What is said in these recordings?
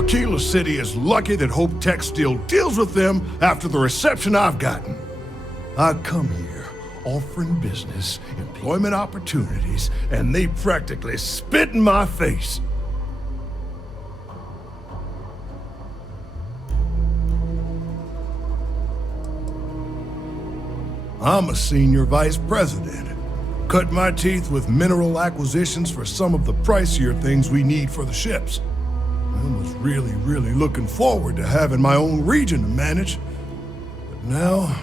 Aquila City is lucky that Hope Tech still deals with them after the reception I've gotten. I come here offering business, employment opportunities, and they practically spit in my face. I'm a senior vice president. Cut my teeth with mineral acquisitions for some of the pricier things we need for the ships. I was really looking forward to having my own region to manage. But now...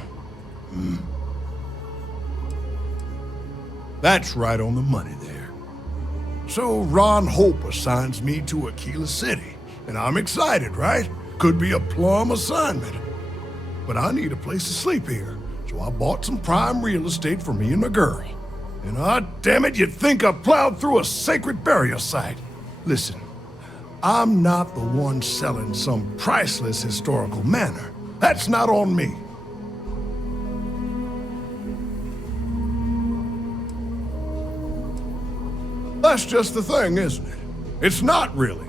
That's right on the money there. So Ron Hope assigns me to Aquila City, and I'm excited, right? Could be a plum assignment. But I need a place to sleep here. So I bought some prime real estate for me and my girl. And damn it, you'd think I plowed through a sacred burial site. Listen, I'm not the one selling some priceless historical manor. That's not on me. That's just the thing, isn't it? It's not really.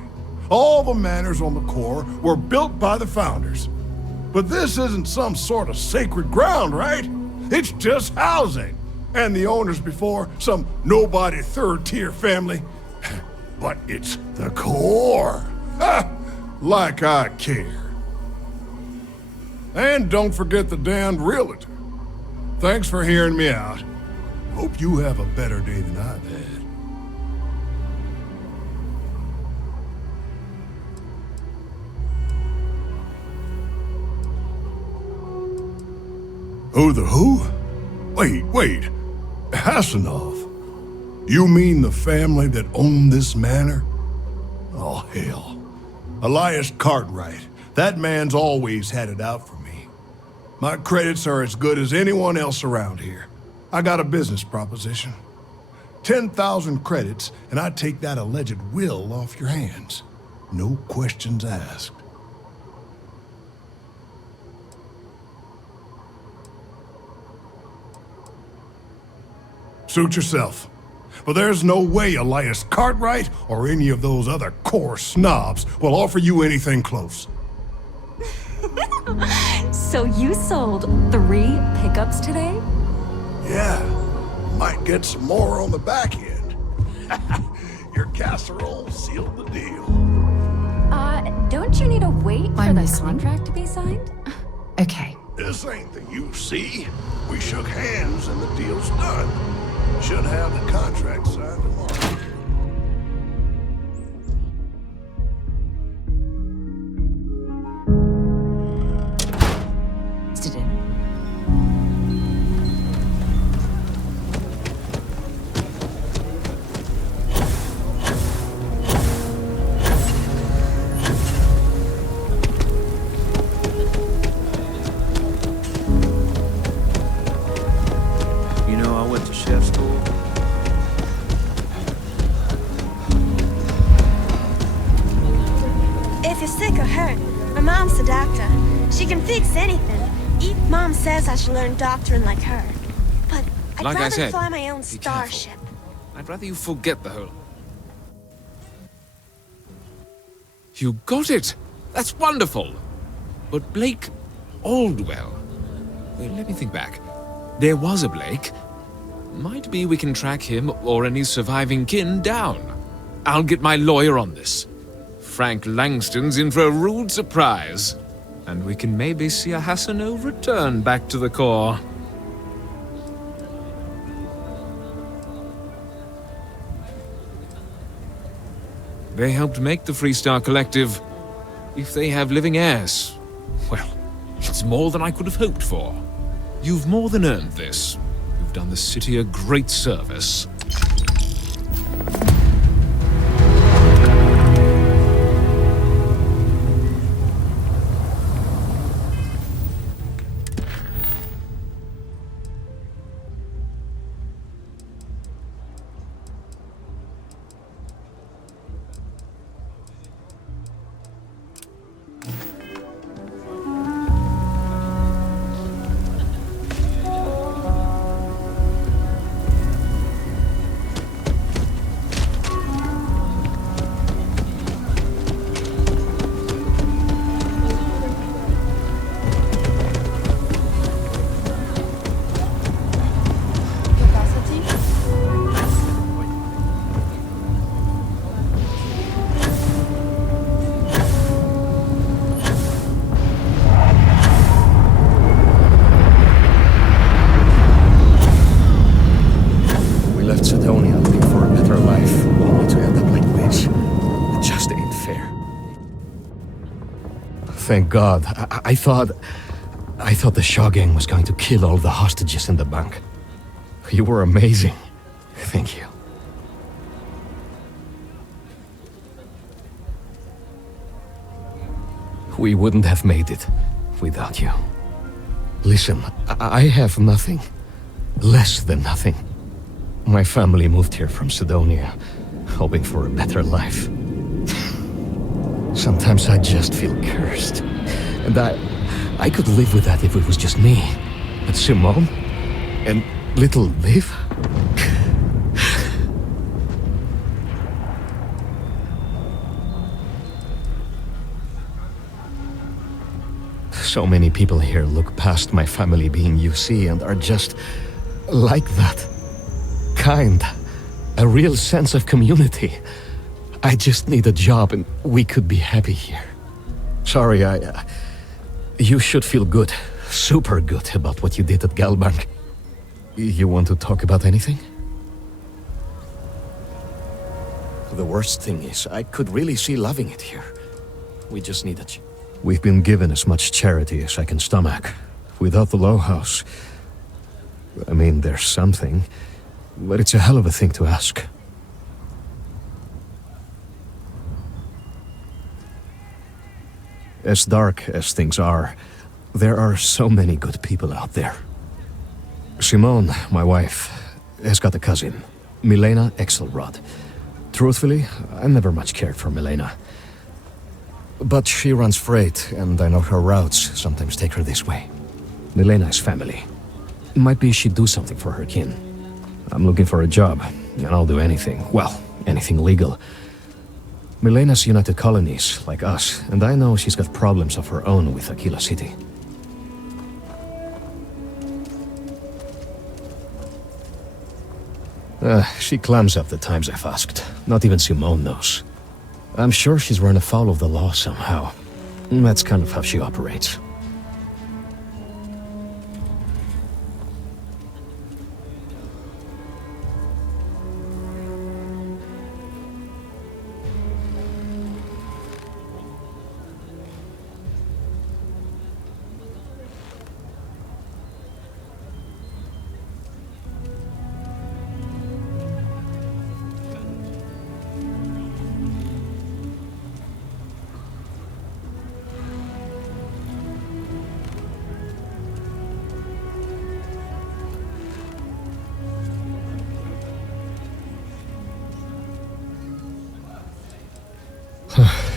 All the manors on the core were built by the founders. But this isn't some sort of sacred ground, right? It's just housing. And the owners before, some nobody third-tier family. But it's the core. Like I care. And don't forget the damned realtor. Thanks for hearing me out. Hope you have a better day than I've had. Who the who? Wait. Hassanov. You mean the family that owned this manor? Oh, hell. Elias Cartwright. That man's always had it out for me. My credits are as good as anyone else around here. I got a business proposition. 10,000 credits, and I take that alleged will off your hands. No questions asked. Suit yourself. But there's no way Elias Cartwright or any of those other core snobs will offer you anything close. So you sold 3 pickups today? Yeah. Might get some more on the back end. Your casserole sealed the deal. Don't you need to wait for the contract to be signed? Okay. This ain't the UC. We shook hands and the deal's done. Should have the contract signed tomorrow. Stood in. You know, I went to chef school. If you're sick or hurt, my mom's a doctor. She can fix anything. Mom says I should learn doctoring like her. But I'd Like I rather said, fly my own be starship. careful. I'd rather you forget the whole... You got it! That's wonderful! But Blake Aldwell... Wait, let me think back. There was a Blake. Might be we can track him or any surviving kin down. I'll get my lawyer on this. Frank Langston's in for a rude surprise. And we can maybe see a Hassanov return back to the core. They helped make the Freestar Collective. If they have living heirs, well, it's more than I could have hoped for. You've more than earned this. You've done the city a great service. Thank God. I thought the Shaw gang was going to kill all the hostages in the bank. You were amazing. Thank you. We wouldn't have made it without you. Listen, I have nothing. Less than nothing. My family moved here from Sidonia, hoping for a better life. Sometimes I just feel cursed. And I could live with that if it was just me. But Simone and little Liv? So many people here look past my family being UC and are just like that. Kind. A real sense of community. I just need a job and we could be happy here. Sorry, you should feel good. Super good about what you did at Galbank. You want to talk about anything? The worst thing is, I could really see loving it here. We just need We've been given as much charity as I can stomach. Without the Low House... I mean, there's something, but it's a hell of a thing to ask. As dark as things are, there are so many good people out there. Simone, my wife, has got a cousin, Milena Axelrod. Truthfully, I never much cared for Milena. But she runs freight, and I know her routes sometimes take her this way. Milena is family. Might be she'd do something for her kin. I'm looking for a job, and I'll do anything. Well, anything legal. Milena's United Colonies, like us, and I know she's got problems of her own with Aquila City. She clams up the times I've asked. Not even Simone knows. I'm sure she's run afoul of the law somehow. That's kind of how she operates.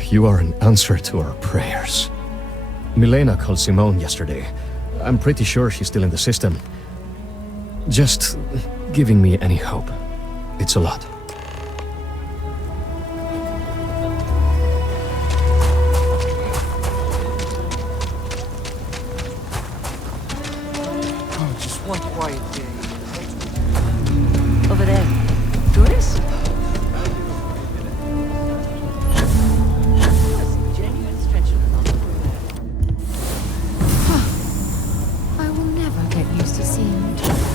You are an answer to our prayers. Milena called Simone yesterday. I'm pretty sure she's still in the system. Just giving me any hope. It's a lot. Oh, just one quiet day. Over there. Tourists? I will never get used to seeing you do that.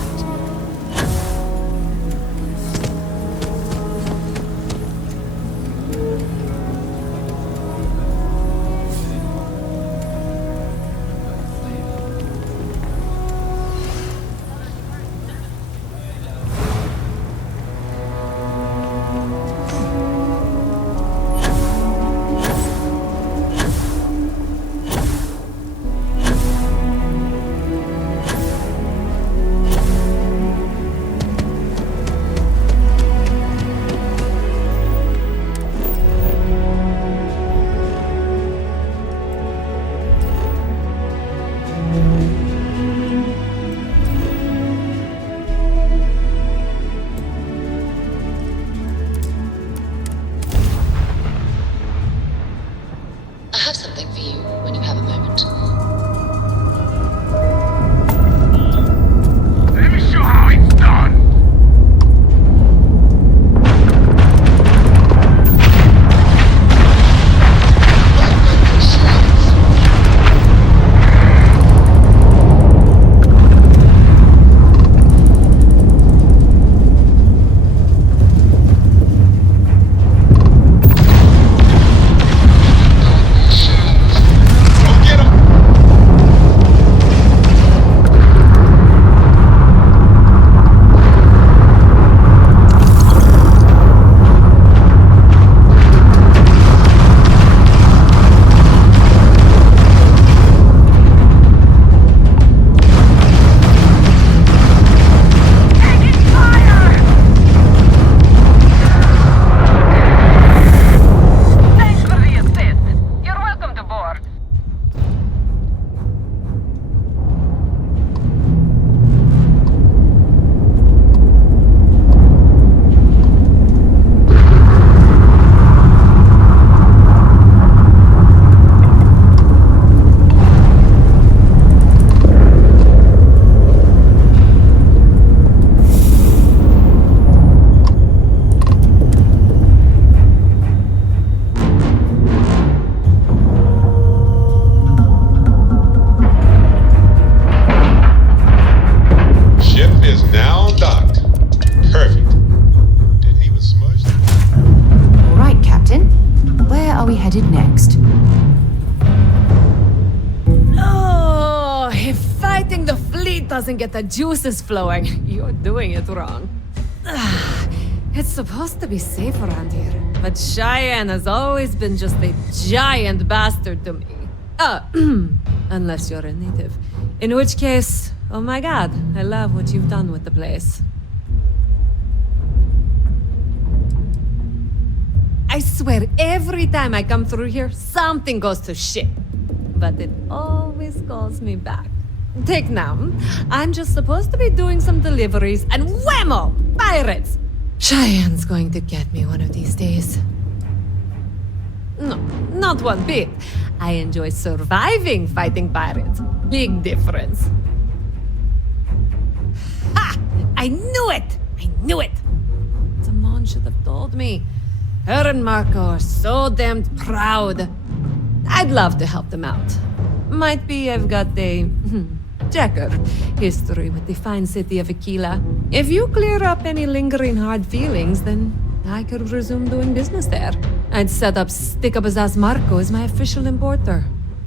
Oh, if fighting the fleet doesn't get the juices flowing, you're doing it wrong. It's supposed to be safe around here, but Cheyenne has always been just a giant bastard to me. Unless you're a native. In which case, oh my god, I love what you've done with the place. I swear, every time I come through here, something goes to shit. But it always calls me back. Take now, I'm just supposed to be doing some deliveries, and whammo! Pirates! Cheyenne's going to get me one of these days. No, not one bit. I enjoy surviving fighting pirates. Big difference. Ha! I knew it! I knew it! Simone should have told me. Her and Marco are so damned proud. I'd love to help them out. Might be I've got a checkered history with the fine city of Aquila. If you clear up any lingering hard feelings, then I could resume doing business there. I'd set up Stick-Up-His-Ass Marco as my official importer.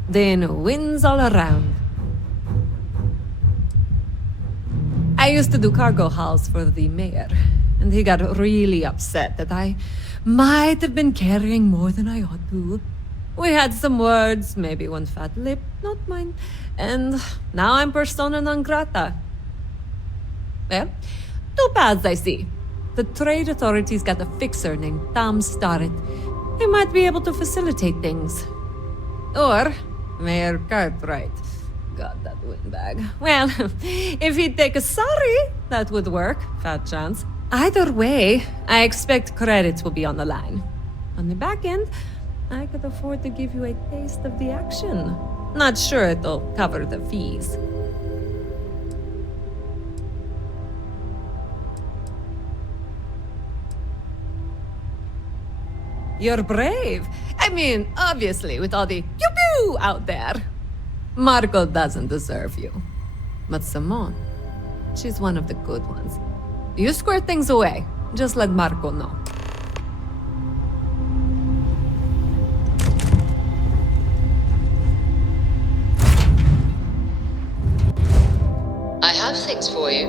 Then wins all around. I used to do cargo hauls for the mayor, and he got really upset that I might have been carrying more than I ought to. We had some words, maybe one fat lip, not mine, and now I'm persona non grata. Well, two paths I see. The trade authorities got a fixer named Tom Starrett. He might be able to facilitate things. Or Mayor Cartwright. God, that windbag. Well, if he'd take a sorry, that would work. Fat chance. Either way, I expect credits will be on the line. On the back end, I could afford to give you a taste of the action. Not sure it'll cover the fees. You're brave. I mean, obviously, with all the pew-pew out there. Marco doesn't deserve you. But Simone, she's one of the good ones. You square things away. Just let Marco know. I have things for you.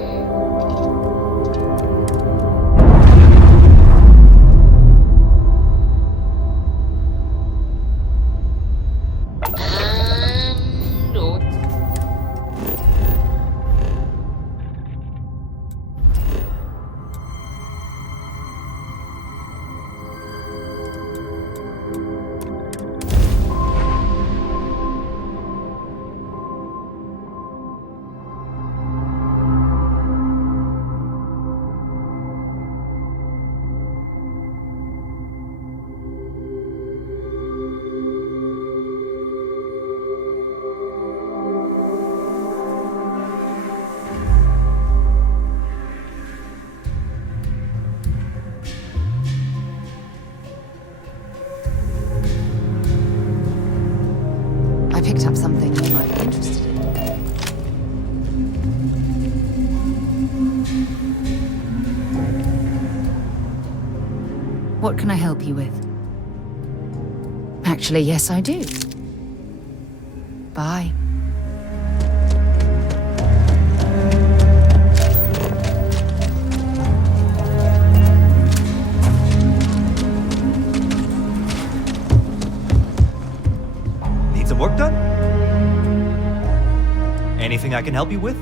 I picked up something you might be interested in. What can I help you with? Actually, yes, I do. Bye. Need some work done? Anything I can help you with?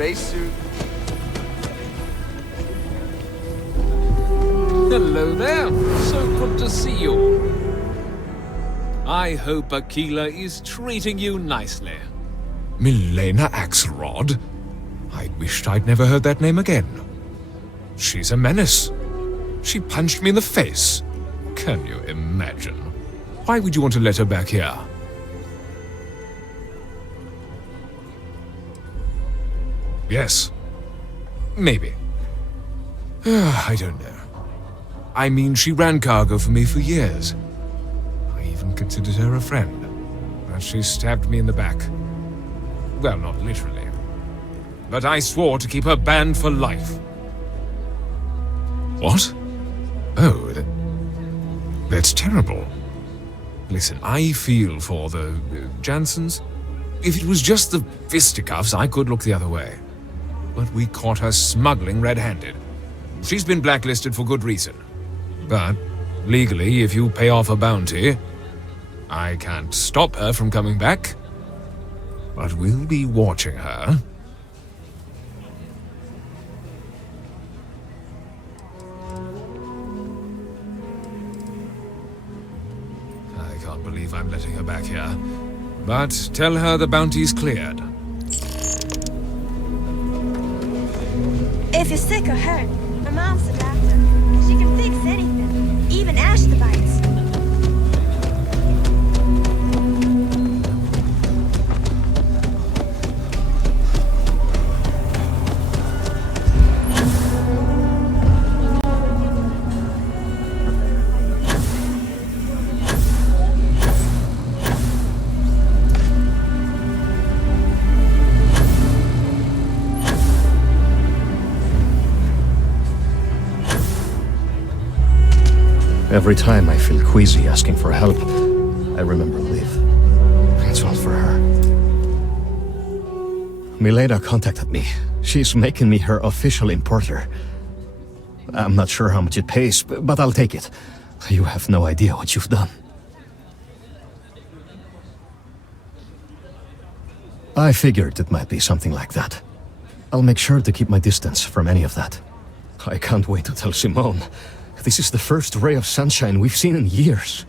Spacesuit. Hello there. So good to see you. I hope Aquila is treating you nicely. Milena Axelrod? I wished I'd never heard that name again. She's a menace. She punched me in the face. Can you imagine? Why would you want to let her back here? Yes. Maybe. I don't know. I mean, she ran cargo for me for years. I even considered her a friend. But she stabbed me in the back. Well, not literally. But I swore to keep her banned for life. What? Oh, that's terrible. Listen, I feel for the Jansons. If it was just the fisticuffs, I could look the other way. But we caught her smuggling red-handed. She's been blacklisted for good reason. But, legally, if you pay off a bounty, I can't stop her from coming back. But we'll be watching her. I can't believe I'm letting her back here. But tell her the bounty's cleared. If you're sick or hurt, my mom's a doctor. She can fix anything, even ash the bites. Every time I feel queasy asking for help, I remember Liv. It's all for her. Milena contacted me. She's making me her official importer. I'm not sure how much it pays, but I'll take it. You have no idea what you've done. I figured it might be something like that. I'll make sure to keep my distance from any of that. I can't wait to tell Simone. This is the first ray of sunshine we've seen in years.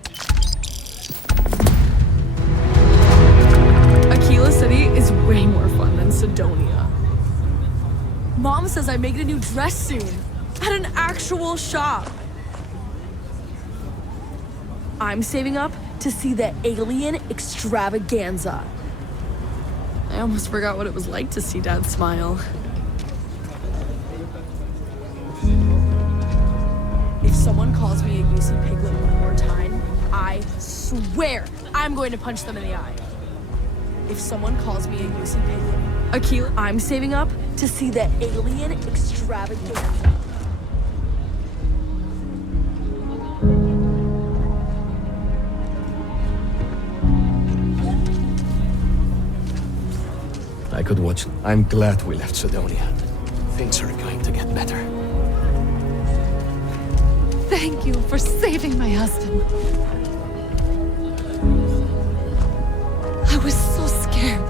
Aquila City is way more fun than Sidonia. Mom says I'm making a new dress soon, at an actual shop. I'm saving up to see the alien extravaganza. I almost forgot what it was like to see Dad smile. If someone calls me a goosey piglet one more time, I swear I'm going to punch them in the eye. If someone calls me a goosey piglet, Aquila, I'm saving up to see the alien extravaganza. I could watch. I'm glad we left Sidonia. Things are going to get better. Thank you for saving my husband. I was so scared.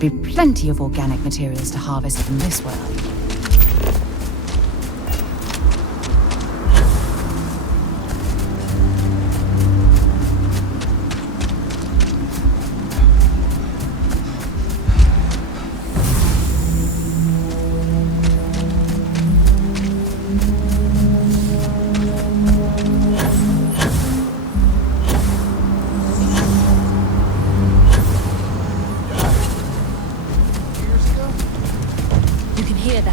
Be plenty of organic materials to harvest from this world. You can hear the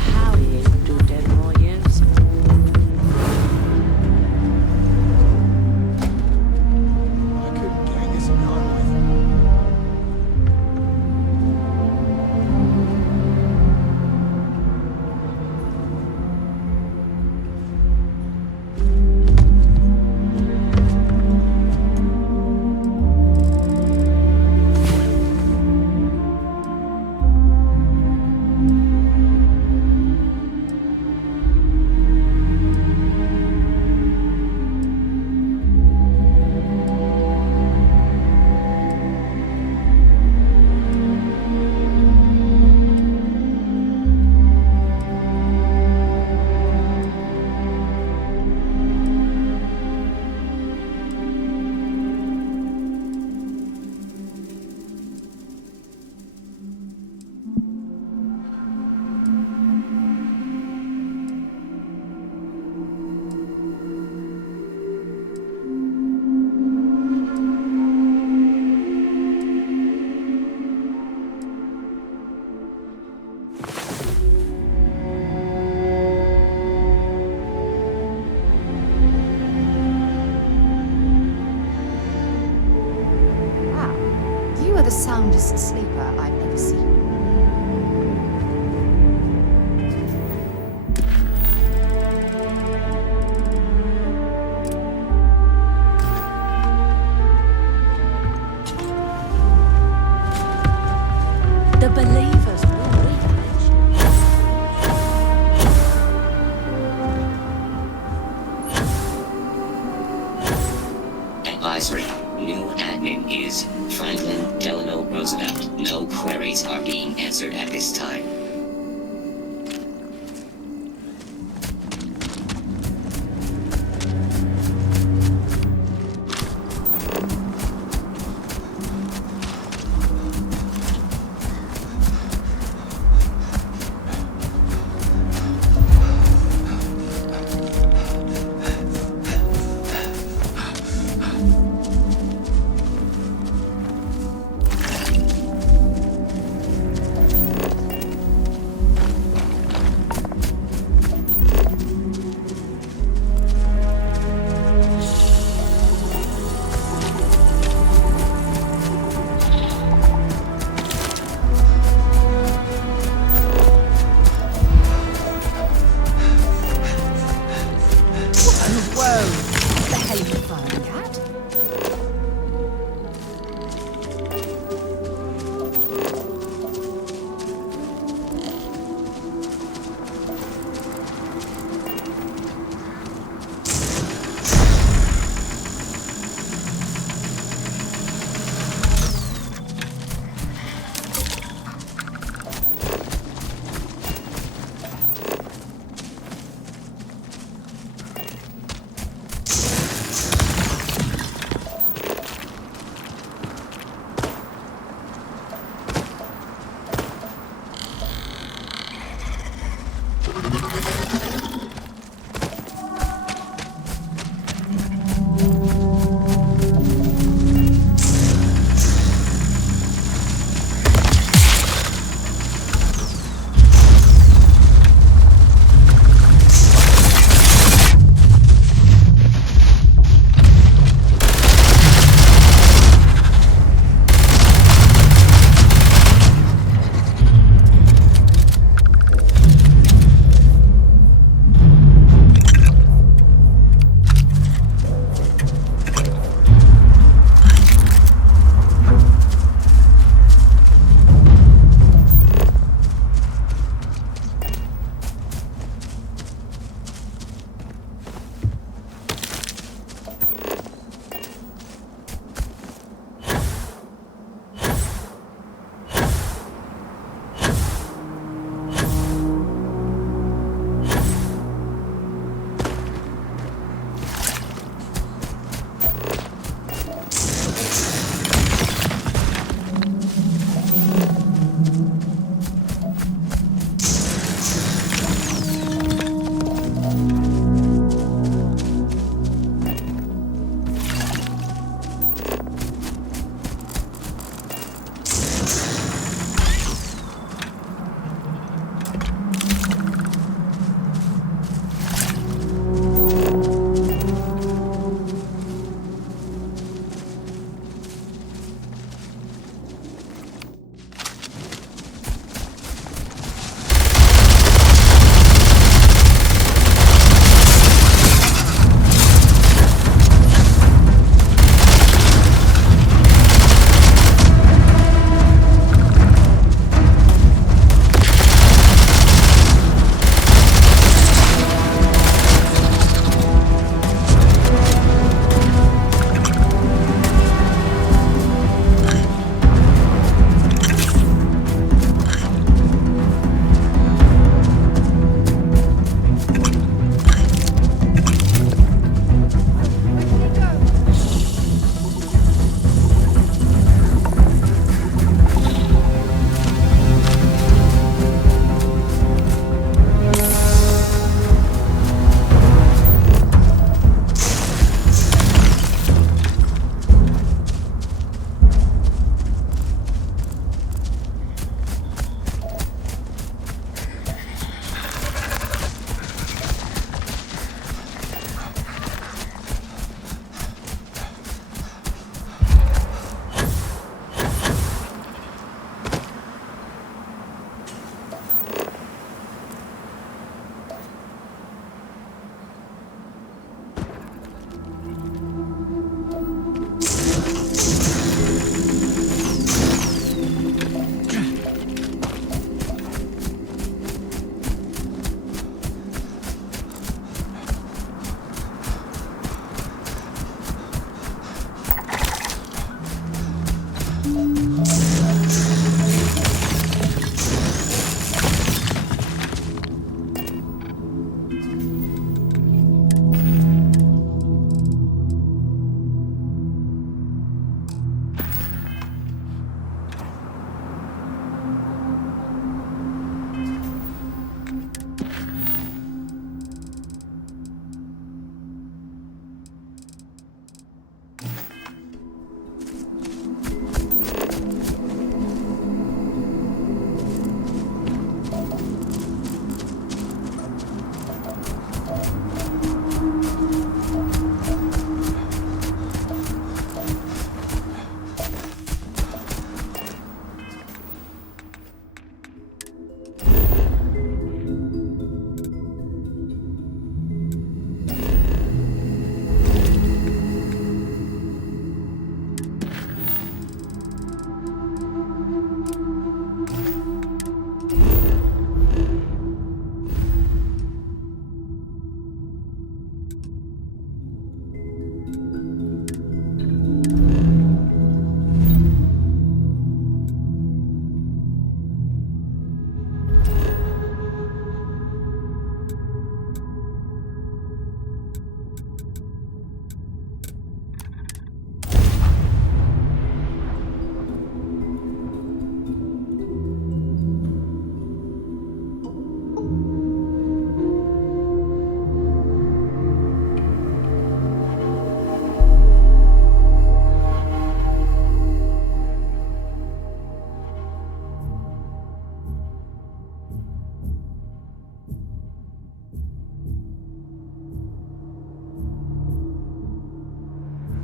are the soundest sleeper I've ever seen. The believers will reach. Advisory. New admin is Franklin Delano Roosevelt. No queries are being answered at this time.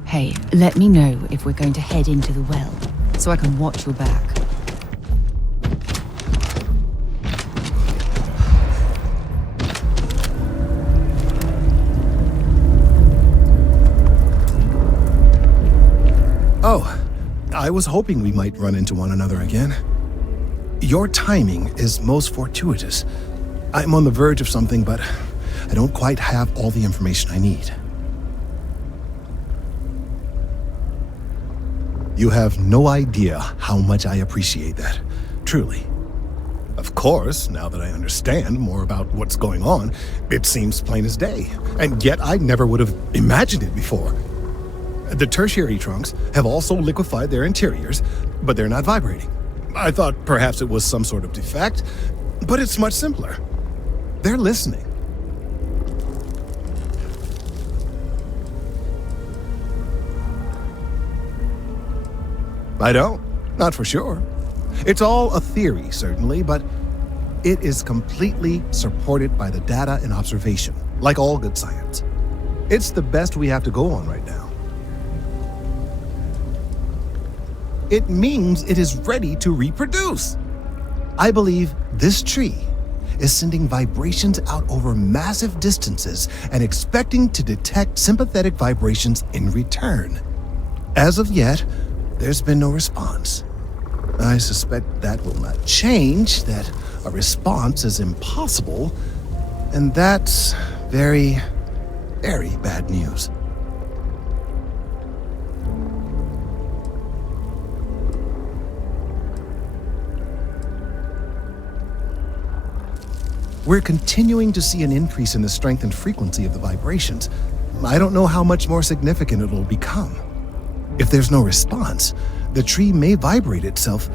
Hey, let me know if we're going to head into the well, so I can watch your back. Oh, I was hoping we might run into one another again. Your timing is most fortuitous. I'm on the verge of something, but I don't quite have all the information I need. You have no idea how much I appreciate that, truly. Of course, now that I understand more about what's going on, it seems plain as day, and yet I never would have imagined it before. The tertiary trunks have also liquefied their interiors, but they're not vibrating. I thought perhaps it was some sort of defect, but it's much simpler. They're listening. I don't. Not for sure. It's all a theory, certainly, but it is completely supported by the data and observation, like all good science. It's the best we have to go on right now. It means it is ready to reproduce. I believe this tree is sending vibrations out over massive distances and expecting to detect sympathetic vibrations in return. As of yet, there's been no response. I suspect that will not change, that a response is impossible, and that's very, very bad news. We're continuing to see an increase in the strength and frequency of the vibrations. I don't know how much more significant it'll become. If there's no response, the tree may vibrate itself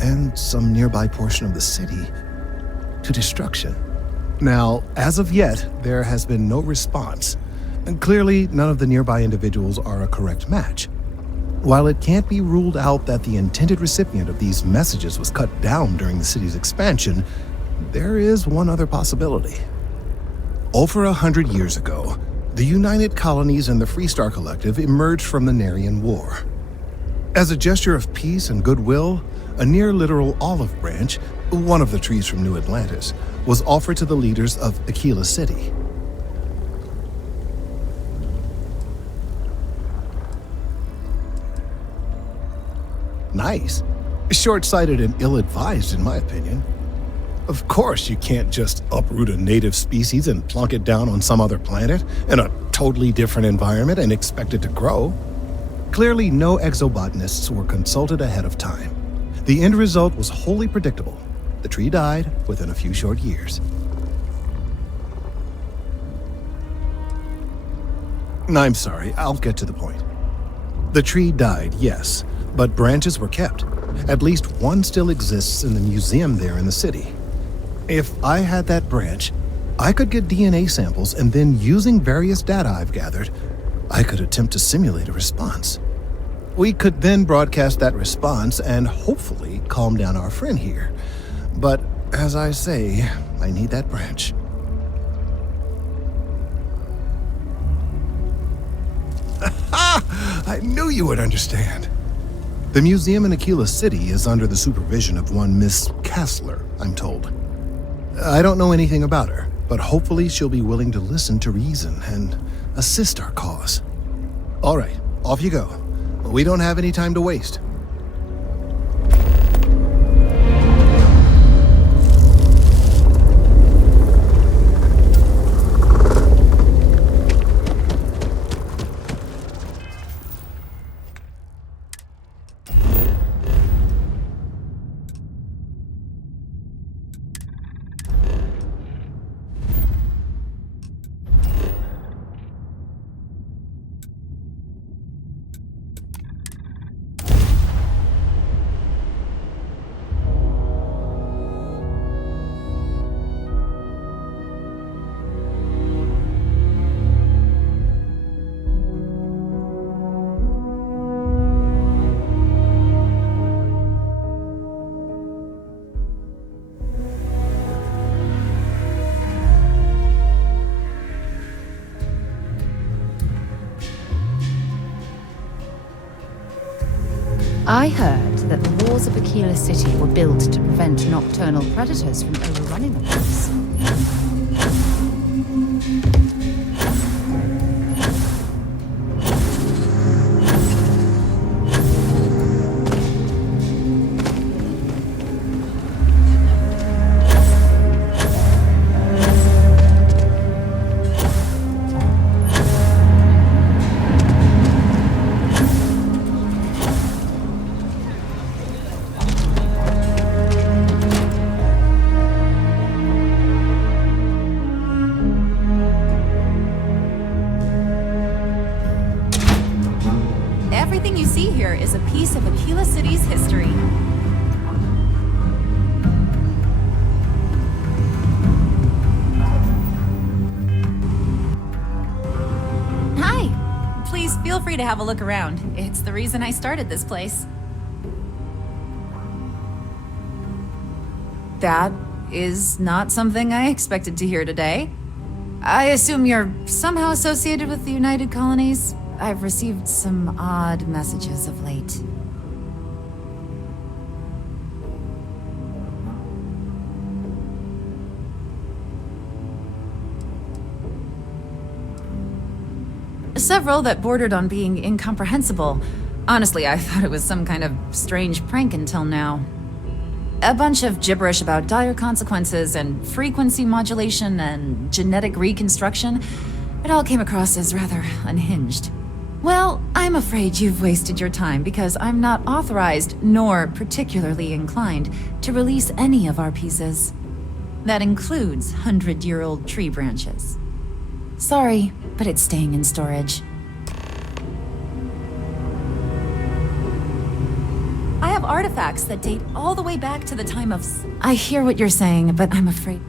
and some nearby portion of the city to destruction. Now, as of yet, there has been no response, and clearly none of the nearby individuals are a correct match. While it can't be ruled out that the intended recipient of these messages was cut down during the city's expansion, there is one other possibility. Over 100 years ago, the United Colonies and the Free Star Collective emerged from the Narian War. As a gesture of peace and goodwill, a near-literal olive branch, one of the trees from New Atlantis, was offered to the leaders of Aquila City. Nice. Short-sighted and ill-advised, in my opinion. Of course, you can't just uproot a native species and plunk it down on some other planet in a totally different environment and expect it to grow. Clearly, no exobotanists were consulted ahead of time. The end result was wholly predictable. The tree died within a few short years. I'm sorry, I'll get to the point. The tree died, yes, but branches were kept. At least one still exists in the museum there in the city. If I had that branch, I could get DNA samples, and then using various data I've gathered, I could attempt to simulate a response. We could then broadcast that response and hopefully calm down our friend here. But as I say, I need that branch. I knew you would understand. The museum in Aquila City is under the supervision of one Miss Kassler, I'm told. I don't know anything about her, but hopefully she'll be willing to listen to reason and assist our cause. All right, off you go. We don't have any time to waste. I heard that the walls of Aquila City were built to prevent nocturnal predators from overrunning the place. Everything you see here is a piece of Aquila City's history. Hi! Please feel free to have a look around. It's the reason I started this place. That is not something I expected to hear today. I assume you're somehow associated with the United Colonies? I've received some odd messages of late. Several that bordered on being incomprehensible. Honestly, I thought it was some kind of strange prank until now. A bunch of gibberish about dire consequences and frequency modulation and genetic reconstruction. It all came across as rather unhinged. Well, I'm afraid you've wasted your time because I'm not authorized nor particularly inclined to release any of our pieces. That includes 100-year-old tree branches. Sorry, but it's staying in storage. I have artifacts that date all the way back to the time of... I hear what you're saying, but I'm afraid...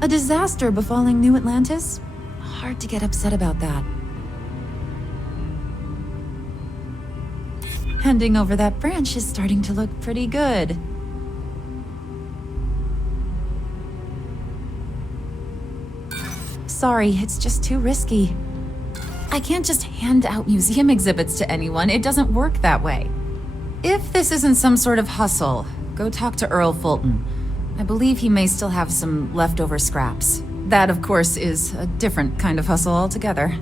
A disaster befalling New Atlantis? Hard to get upset about that. Handing over that branch is starting to look pretty good. Sorry, it's just too risky. I can't just hand out museum exhibits to anyone. It doesn't work that way. If this isn't some sort of hustle, go talk to Earl Fulton. I believe he may still have some leftover scraps. That, of course, is a different kind of hustle altogether.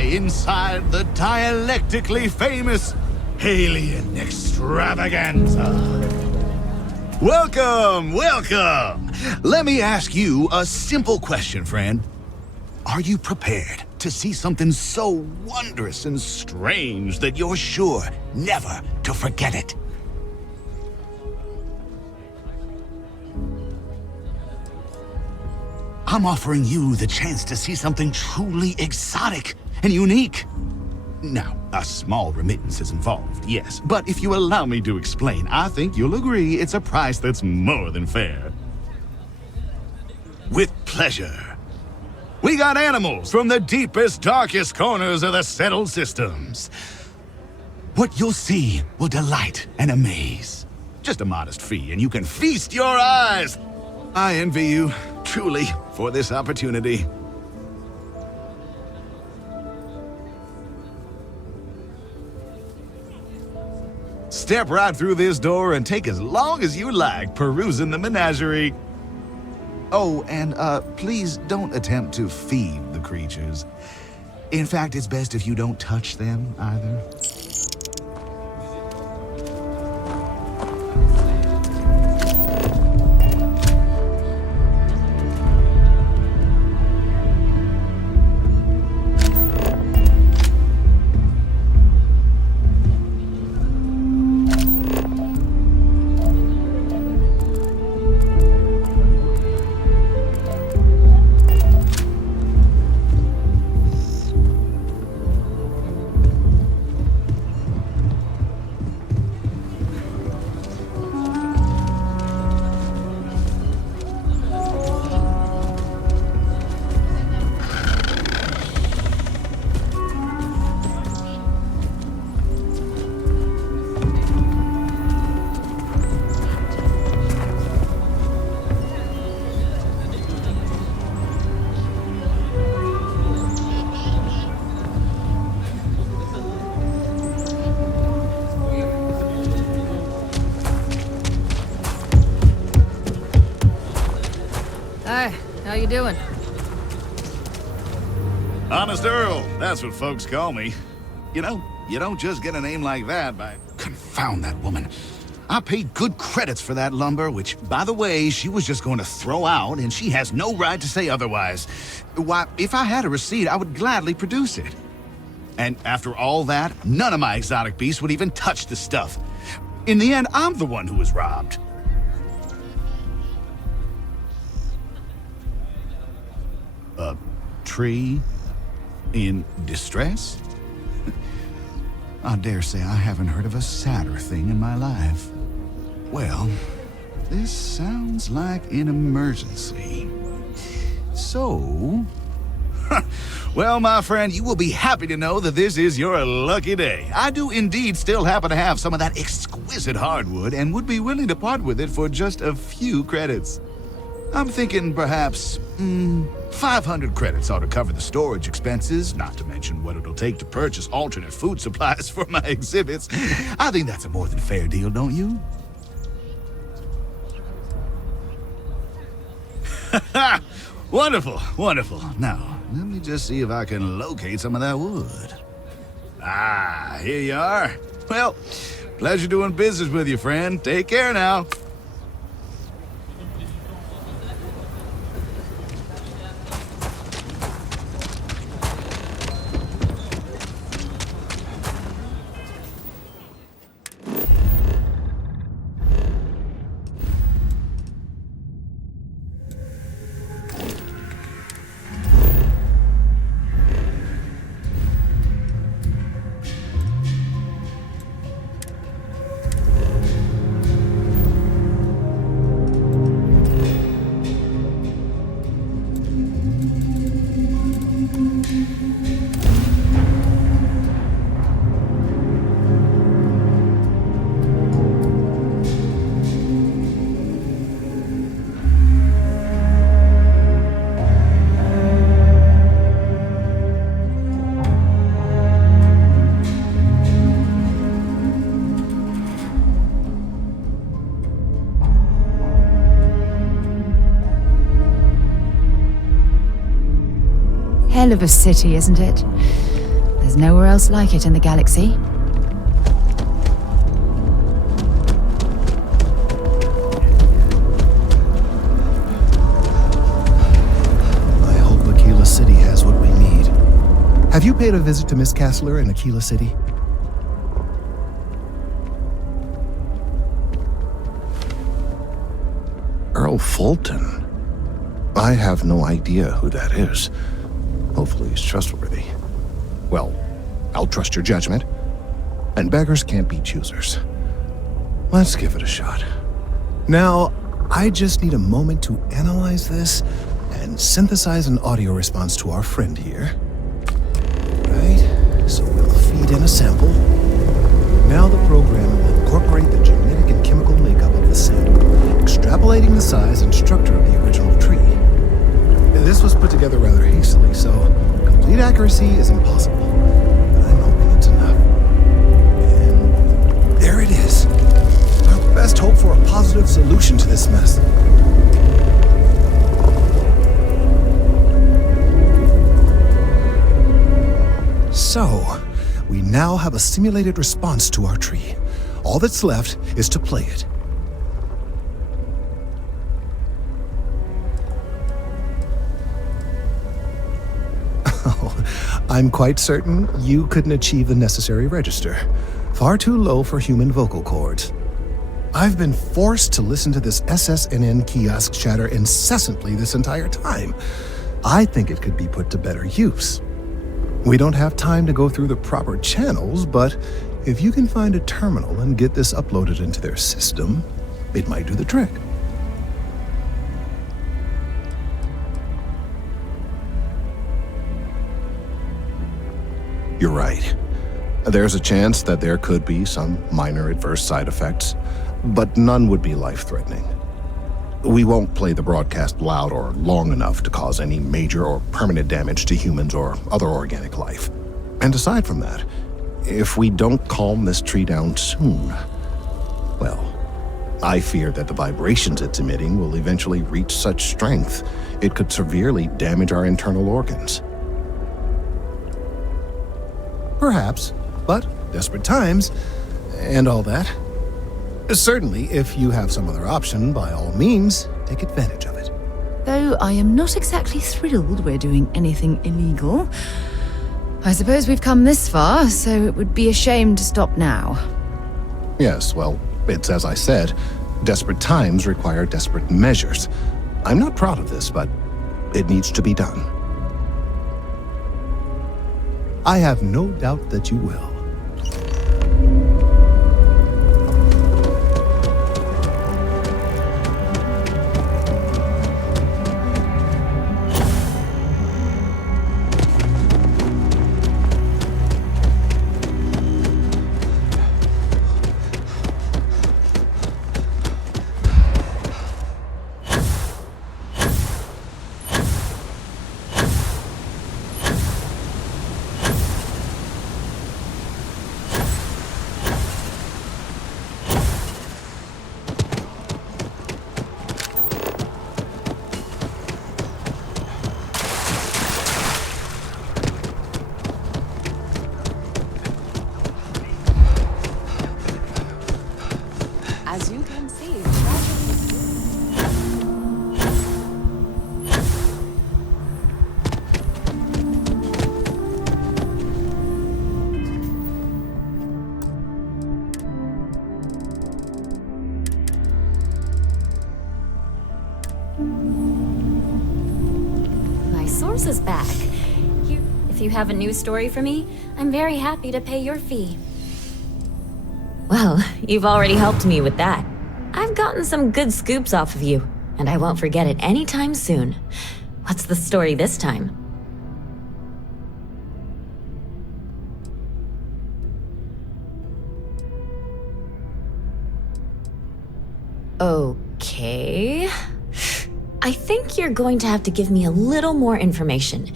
Inside the dialectically famous alien extravaganza. Welcome, welcome! Let me ask you a simple question, friend. Are you prepared to see something so wondrous and strange that you're sure never to forget it? I'm offering you the chance to see something truly exotic and unique. Now, a small remittance is involved, yes, but if you allow me to explain, I think you'll agree it's a price that's more than fair. With pleasure. We got animals from the deepest, darkest corners of the settled systems. What you'll see will delight and amaze. Just a modest fee, and you can feast your eyes. I envy you, truly, for this opportunity. Step right through this door and take as long as you like perusing the menagerie. Oh, and please don't attempt to feed the creatures. In fact, it's best if you don't touch them either. Hi, how you doing? Honest Earl, that's what folks call me. You know, you don't just get a name like that by... Confound that woman. I paid good credits for that lumber, which, by the way, she was just going to throw out, and she has no right to say otherwise. Why, if I had a receipt, I would gladly produce it. And after all that, none of my exotic beasts would even touch the stuff. In the end, I'm the one who was robbed. A tree in distress? I dare say I haven't heard of a sadder thing in my life. Well, this sounds like an emergency. So... Well, my friend, you will be happy to know that this is your lucky day. I do indeed still happen to have some of that exquisite hardwood and would be willing to part with it for just a few credits. I'm thinking perhaps, 500 credits ought to cover the storage expenses, not to mention what it'll take to purchase alternate food supplies for my exhibits. I think that's a more than fair deal, don't you? Wonderful, wonderful. Now, let me just see if I can locate some of that wood. Ah, here you are. Well, pleasure doing business with you, friend. Take care now. Hell of a city, isn't it? There's nowhere else like it in the galaxy. I hope Aquila City has what we need. Have you paid a visit to Miss Castler in Aquila City? Earl Fulton? I have no idea who that is. Hopefully he's trustworthy. Well, I'll trust your judgment. And beggars can't be choosers. Let's give it a shot. Now, I just need a moment to analyze this and synthesize an audio response to our friend here. Right, so we'll feed in a sample. Now the program will incorporate the genetic and chemical makeup of the sample, extrapolating the size and structure of the original tree. This was put together rather hastily, so complete accuracy is impossible. But I'm hoping it's enough. And there it is. Our best hope for a positive solution to this mess. So, we now have a simulated response to our tree. All that's left is to play it. I'm quite certain you couldn't achieve the necessary register. Far too low for human vocal cords. I've been forced to listen to this SSNN kiosk chatter incessantly this entire time. I think it could be put to better use. We don't have time to go through the proper channels, but if you can find a terminal and get this uploaded into their system, it might do the trick. You're right. There's a chance that there could be some minor adverse side effects, but none would be life-threatening. We won't play the broadcast loud or long enough to cause any major or permanent damage to humans or other organic life. And aside from that, if we don't calm this tree down soon, well, I fear that the vibrations it's emitting will eventually reach such strength it could severely damage our internal organs. Perhaps, but desperate times, and all that. Certainly, if you have some other option, by all means, take advantage of it. Though I am not exactly thrilled we're doing anything illegal. I suppose we've come this far, so it would be a shame to stop now. Yes, well, it's as I said, desperate times require desperate measures. I'm not proud of this, but it needs to be done. I have no doubt that you will. As you can see, my source is back. If you have a news story for me, I'm very happy to pay your fee. Well, you've already helped me with that. I've gotten some good scoops off of you, and I won't forget it anytime soon. What's the story this time? Okay. I think you're going to have to give me a little more information.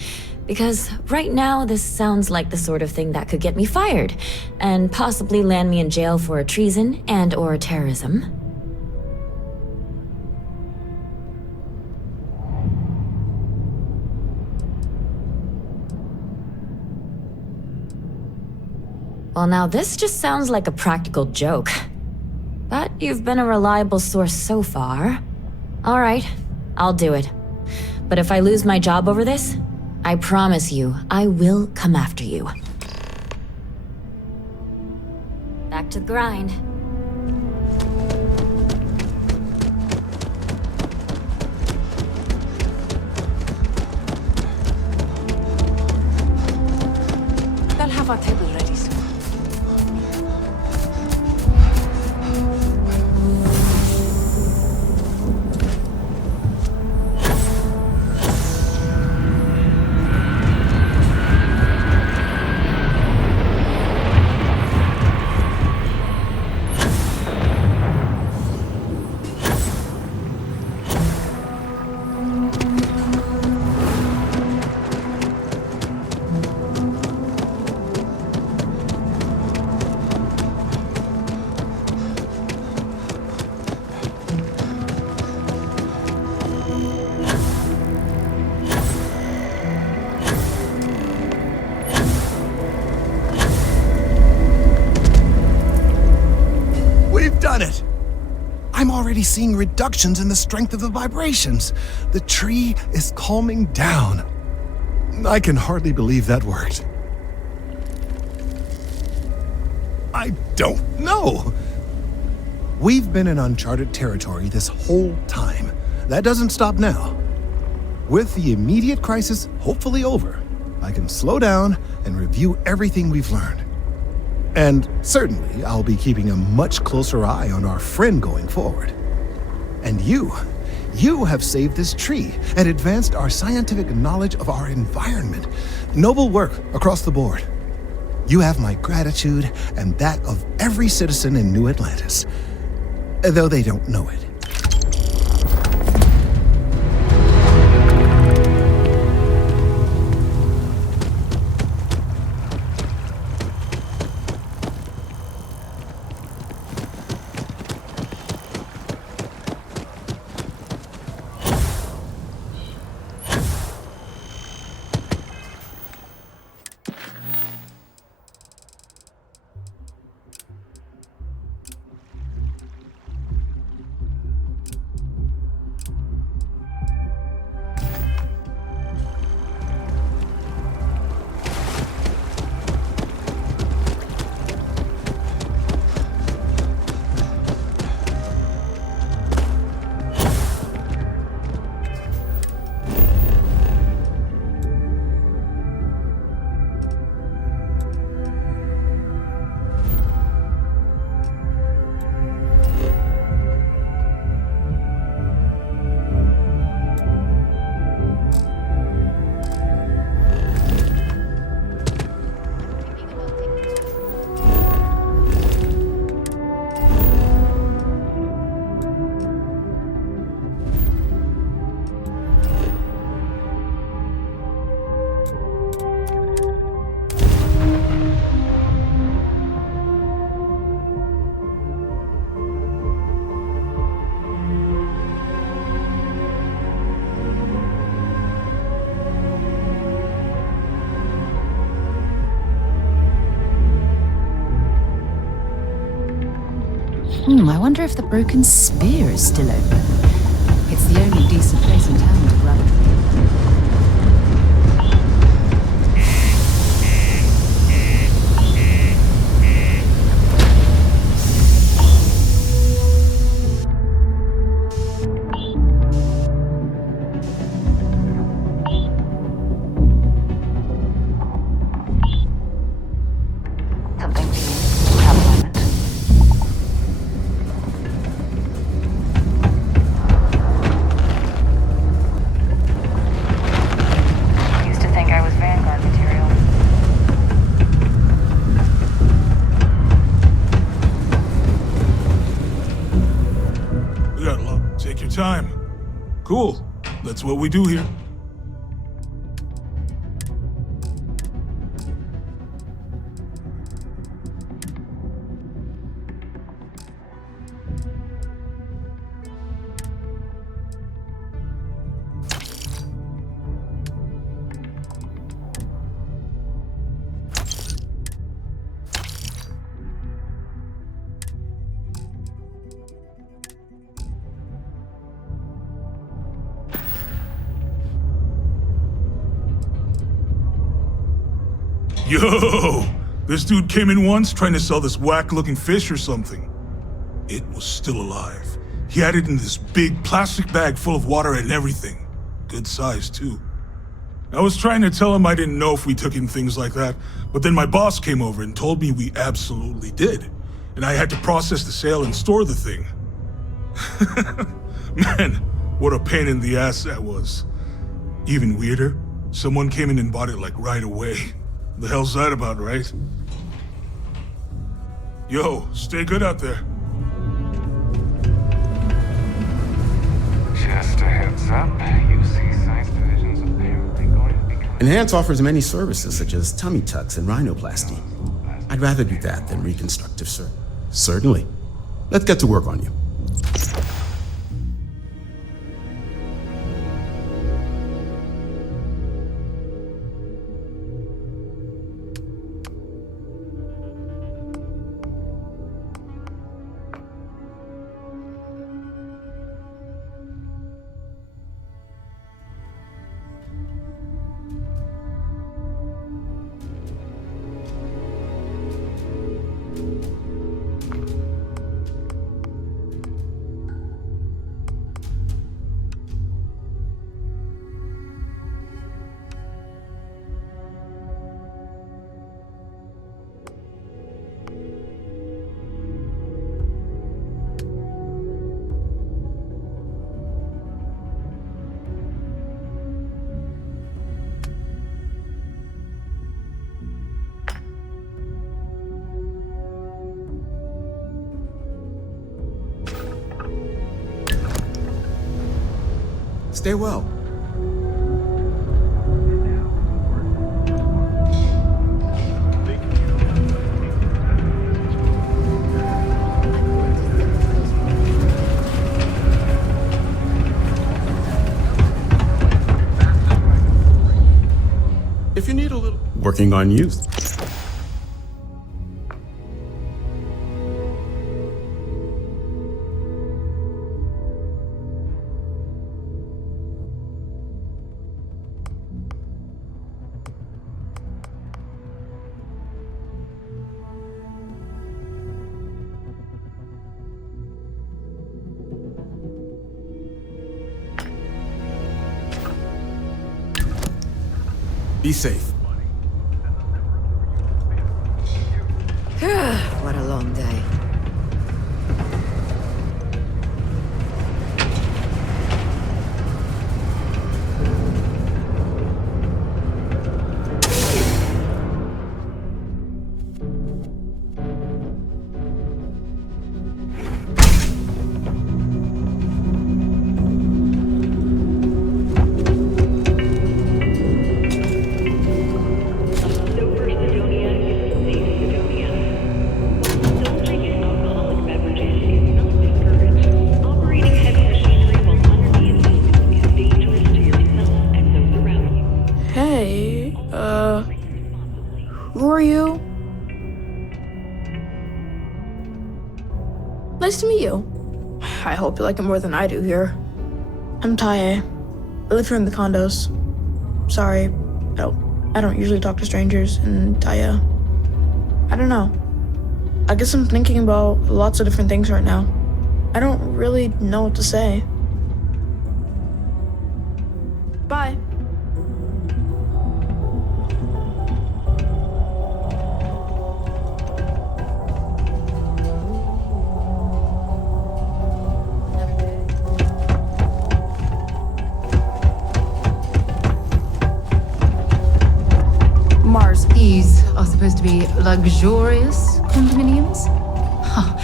Because right now, this sounds like the sort of thing that could get me fired, and possibly land me in jail for a treason and/or terrorism. Well, now this just sounds like a practical joke. But you've been a reliable source so far. All right, I'll do it. But if I lose my job over this, I promise you, I will come after you. Back to the grind. they'll have our table ready soon. Done it! I'm already seeing reductions in the strength of the vibrations. The tree is calming down. I can hardly believe that worked. I don't know. We've been in uncharted territory this whole time. That doesn't stop now. With the immediate crisis hopefully over, I can slow down and review everything we've learned. And certainly, I'll be keeping a much closer eye on our friend going forward. And you have saved this tree and advanced our scientific knowledge of our environment. Noble work across the board. You have my gratitude and that of every citizen in New Atlantis, though they don't know it. I wonder if the broken spear is still open. It's the only decent place in town to grab it. Time. Cool. That's what we do here. Yo! This dude came in once trying to sell this whack-looking fish or something. It was still alive. He had it in this big plastic bag full of water and everything. Good size, too. I was trying to tell him I didn't know if we took in things like that, but then my boss came over and told me we absolutely did. And I had to process the sale and store the thing. Man, what a pain in the ass that was. Even weirder, someone came in and bought it like right away. The hell's that about, right? Yo, stay good out there. Just a heads up, UC Science Division's apparently going to be... Enhance offers many services such as tummy tucks and rhinoplasty. I'd rather do that than reconstructive surgery. Certainly. Let's get to work on you. Stay well. If you need a little working on you. Be safe. What a long day. So first Sidonia is a safe Sidonia. Don't take Nice to meet you. I hope you like it more than I do here. I'm Tae. I live here in the condos. Sorry, I don't usually talk to strangers, and Tae, I don't know. I guess I'm thinking about lots of different things right now. I don't really know what to say. Bye. Mars. These are supposed to be luxurious condominiums? Huh.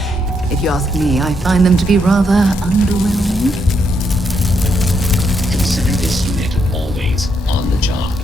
If you ask me, I find them to be rather underwhelming. Consider this unit always on the job.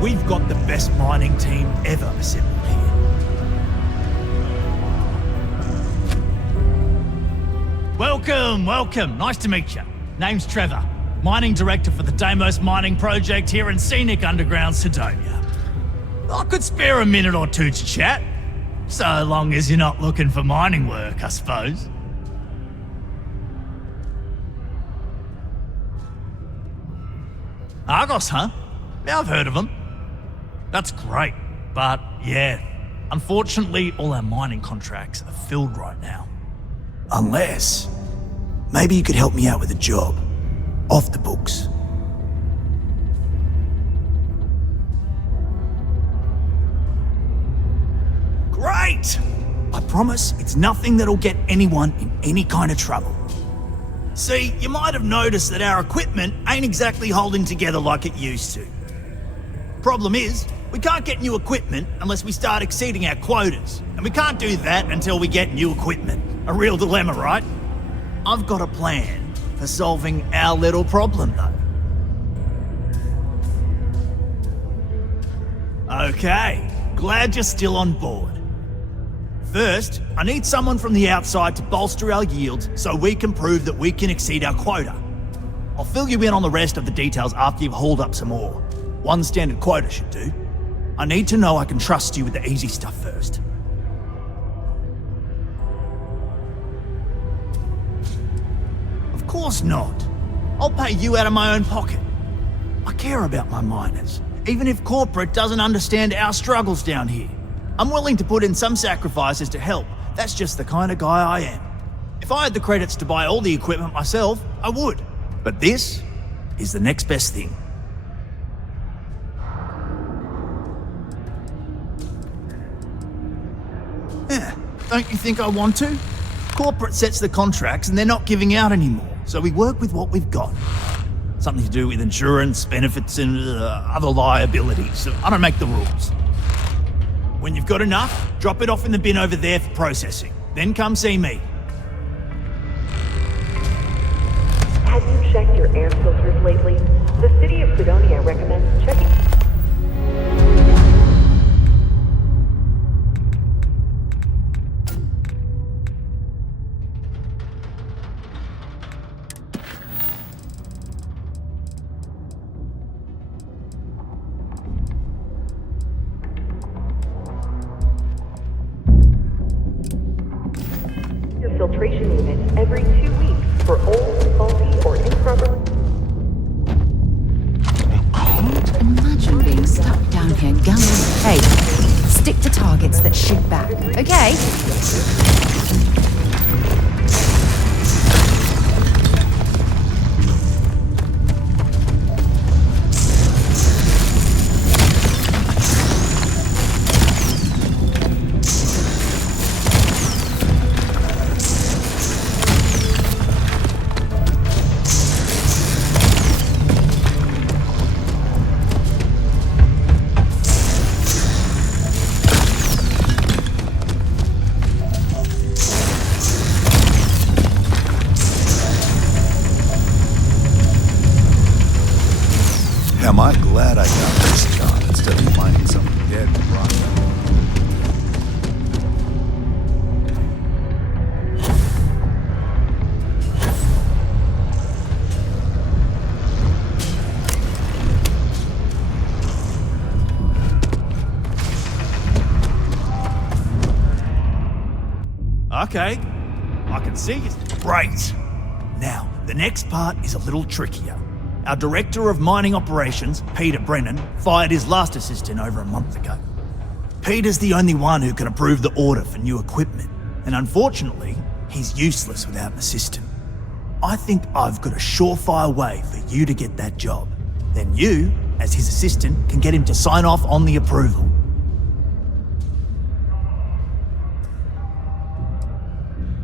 We've got the best mining team ever assembled here. Welcome. Nice to meet you. Name's Trevor, mining director for the Deimos mining project here in scenic underground Sidonia. I could spare a minute or two to chat, so long as you're not looking for mining work, I suppose. Argos, huh? Yeah, I've heard of them. That's great, but yeah, unfortunately all our mining contracts are filled right now. Unless, maybe you could help me out with a job, off the books. Great! I promise it's nothing that'll get anyone in any kind of trouble. See, you might have noticed that our equipment ain't exactly holding together like it used to. Problem is, we can't get new equipment unless we start exceeding our quotas, and we can't do that until we get new equipment. A real dilemma, right? I've got a plan for solving our little problem, though. Okay, glad you're still on board. First, I need someone from the outside to bolster our yields so we can prove that we can exceed our quota. I'll fill you in on the rest of the details after you've hauled up some more. One standard quota should do. I need to know I can trust you with the easy stuff first. Of course not. I'll pay you out of my own pocket. I care about my miners, even if corporate doesn't understand our struggles down here. I'm willing to put in some sacrifices to help. That's just the kind of guy I am. If I had the credits to buy all the equipment myself, I would. But this is the next best thing. Yeah, don't you think I want to? Corporate sets the contracts and they're not giving out anymore, so we work with what we've got. Something to do with insurance, benefits, and other liabilities. I don't make the rules. When you've got enough, drop it off in the bin over there for processing. Then come see me. Have you checked your air filters lately? The city of Sidonia recommends checking. Filtration unit every 2 weeks for old, faulty, or improper. Imagine being stuck down here gallons. Hey, stick to targets that shoot back, okay? Okay, I can see it. Great. Now, the next part is a little trickier. Our Director of Mining Operations, Peter Brennan, fired his last assistant over a month ago. Peter's the only one who can approve the order for new equipment, and unfortunately, he's useless without an assistant. I think I've got a surefire way for you to get that job. Then you, as his assistant, can get him to sign off on the approval.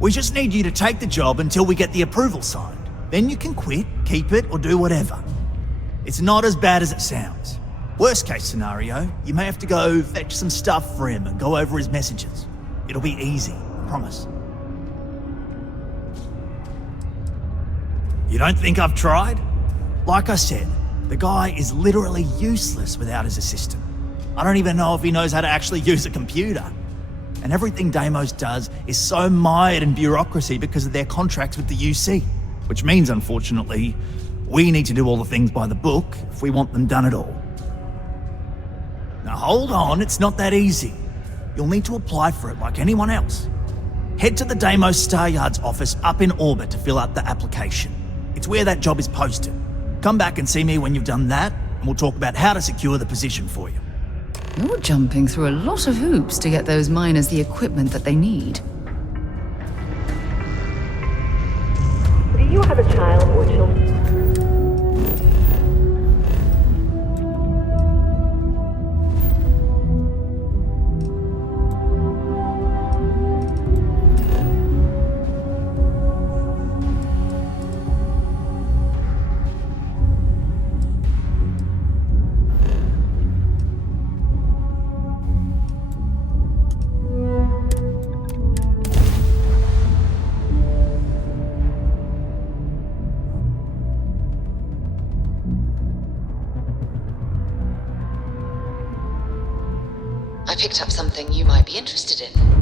We just need you to take the job until we get the approval signed. Then you can quit, keep it, or do whatever. It's not as bad as it sounds. Worst case scenario, you may have to go fetch some stuff for him and go over his messages. It'll be easy, I promise. You don't think I've tried? Like I said, the guy is literally useless without his assistant. I don't even know if he knows how to actually use a computer. And everything Deimos does is so mired in bureaucracy because of their contracts with the UC. Which means, unfortunately, we need to do all the things by the book if we want them done at all. Now hold on, it's not that easy. You'll need to apply for it like anyone else. Head to the Deimos Star Yard's office up in orbit to fill out the application. It's where that job is posted. Come back and see me when you've done that, and we'll talk about how to secure the position for you. You're jumping through a lot of hoops to get those miners the equipment that they need. Do you have a child or children? I picked up something you might be interested in.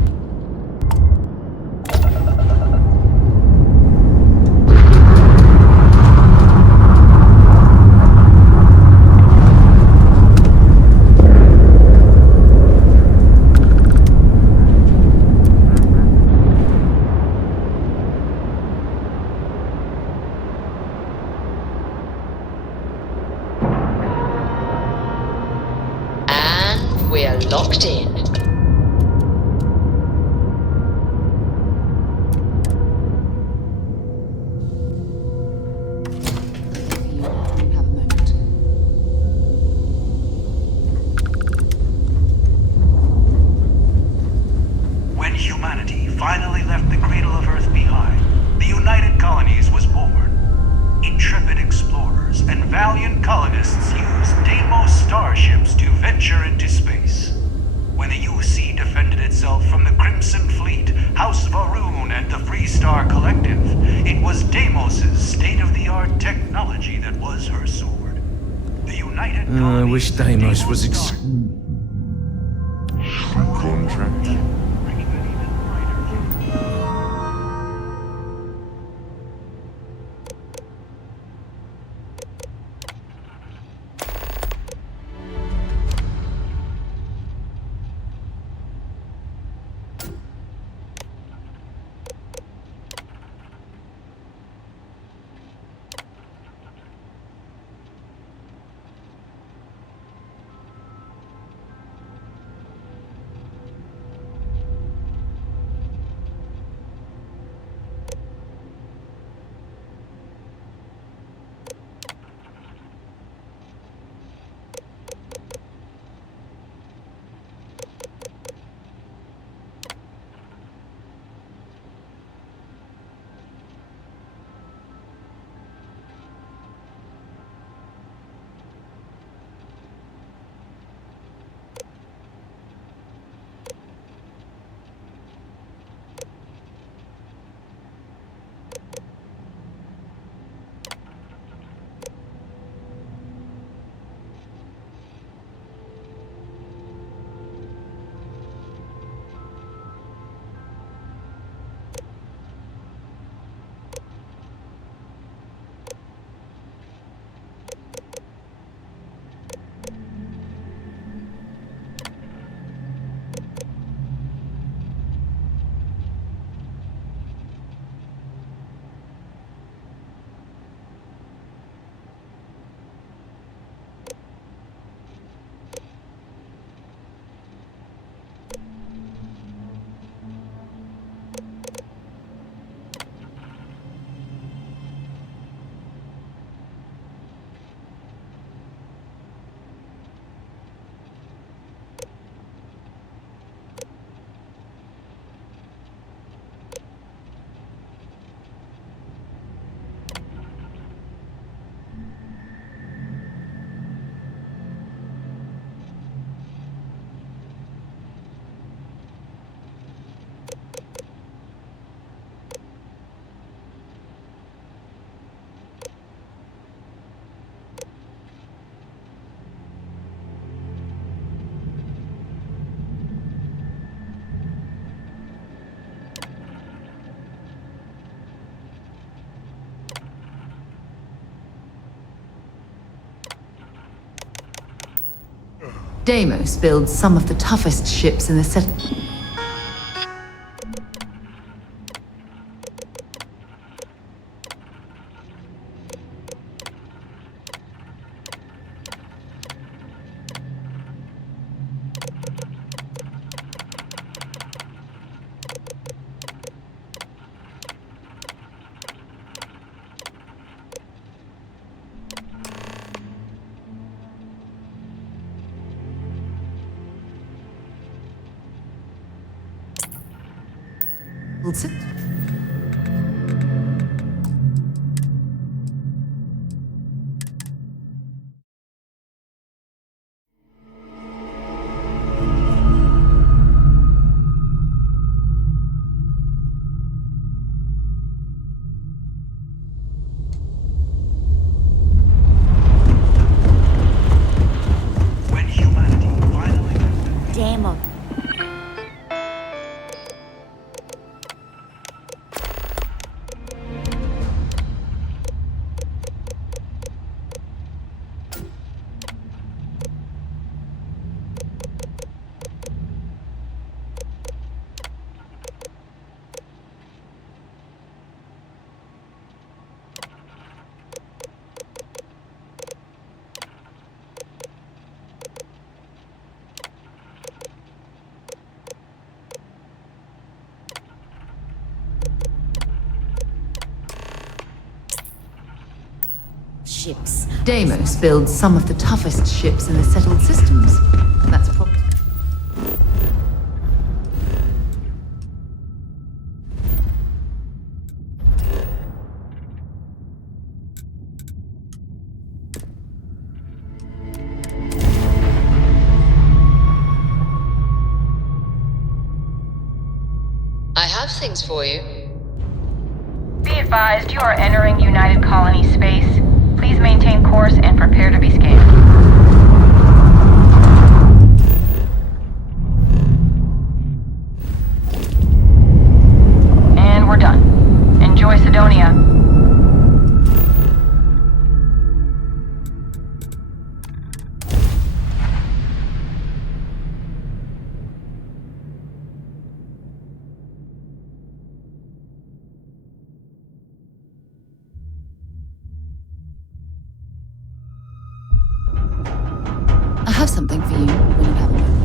We're locked in. When humanity finally left the cradle of Earth behind, the United Colonies was born. Intrepid explorers and valiant colonists used Deimos starships to venture into space. When the UC defended itself from the Crimson Fleet, House Varoon, and the Free Star Collective, it was Deimos' state-of-the-art technology that was her sword. The United I wish Deimos was contract. Deimos builds some of the toughest ships in the set. Ships. Deimos builds some of the toughest ships in the settled systems. That's probably. I have things for you. Be advised, you are entering United Colony space. Please maintain course and prepare to be scanned. And we're done. Enjoy Sidonia. I have something for you when you have a moment.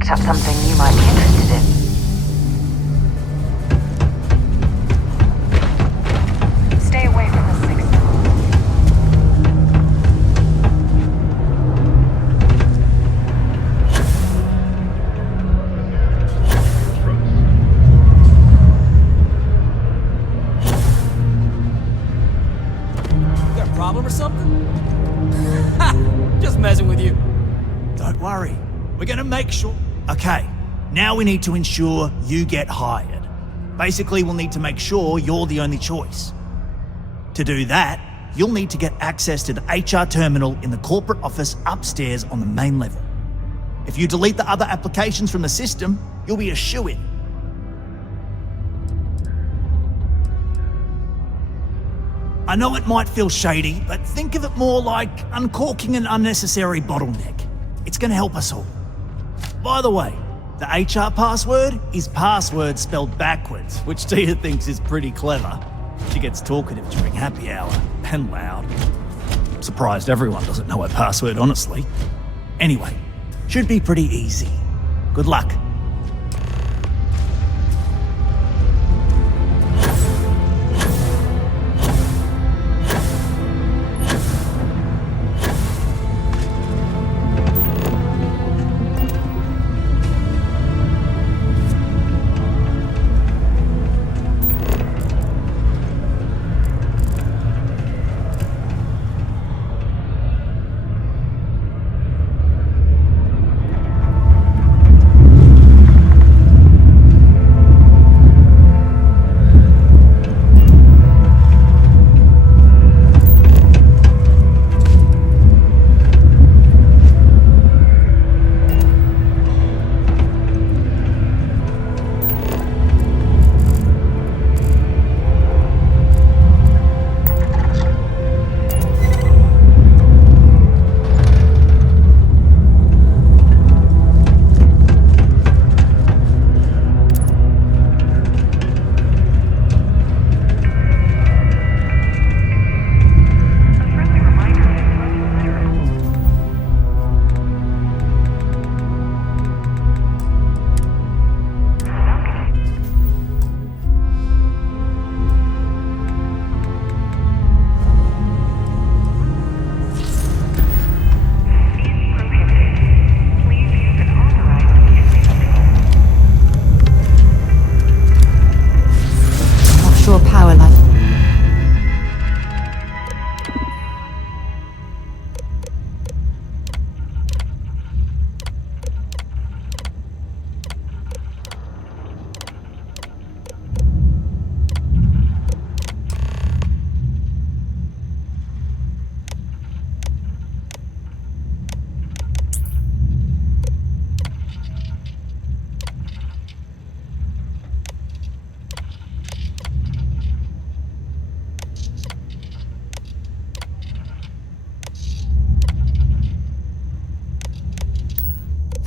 Picked up something you might be interested in. Stay away from the sixth. Got a problem or something? Just messing with you. Don't worry. We're gonna make sure. Okay, now we need to ensure you get hired. Basically, we'll need to make sure you're the only choice. To do that, you'll need to get access to the HR terminal in the corporate office upstairs on the main level. If you delete the other applications from the system, you'll be a shoo-in. I know it might feel shady, but think of it more like uncorking an unnecessary bottleneck. It's gonna help us all. By the way, the HR password is password spelled backwards, which Tia thinks is pretty clever. She gets talkative during happy hour, and loud. I'm surprised everyone doesn't know her password, honestly. Anyway, should be pretty easy. Good luck.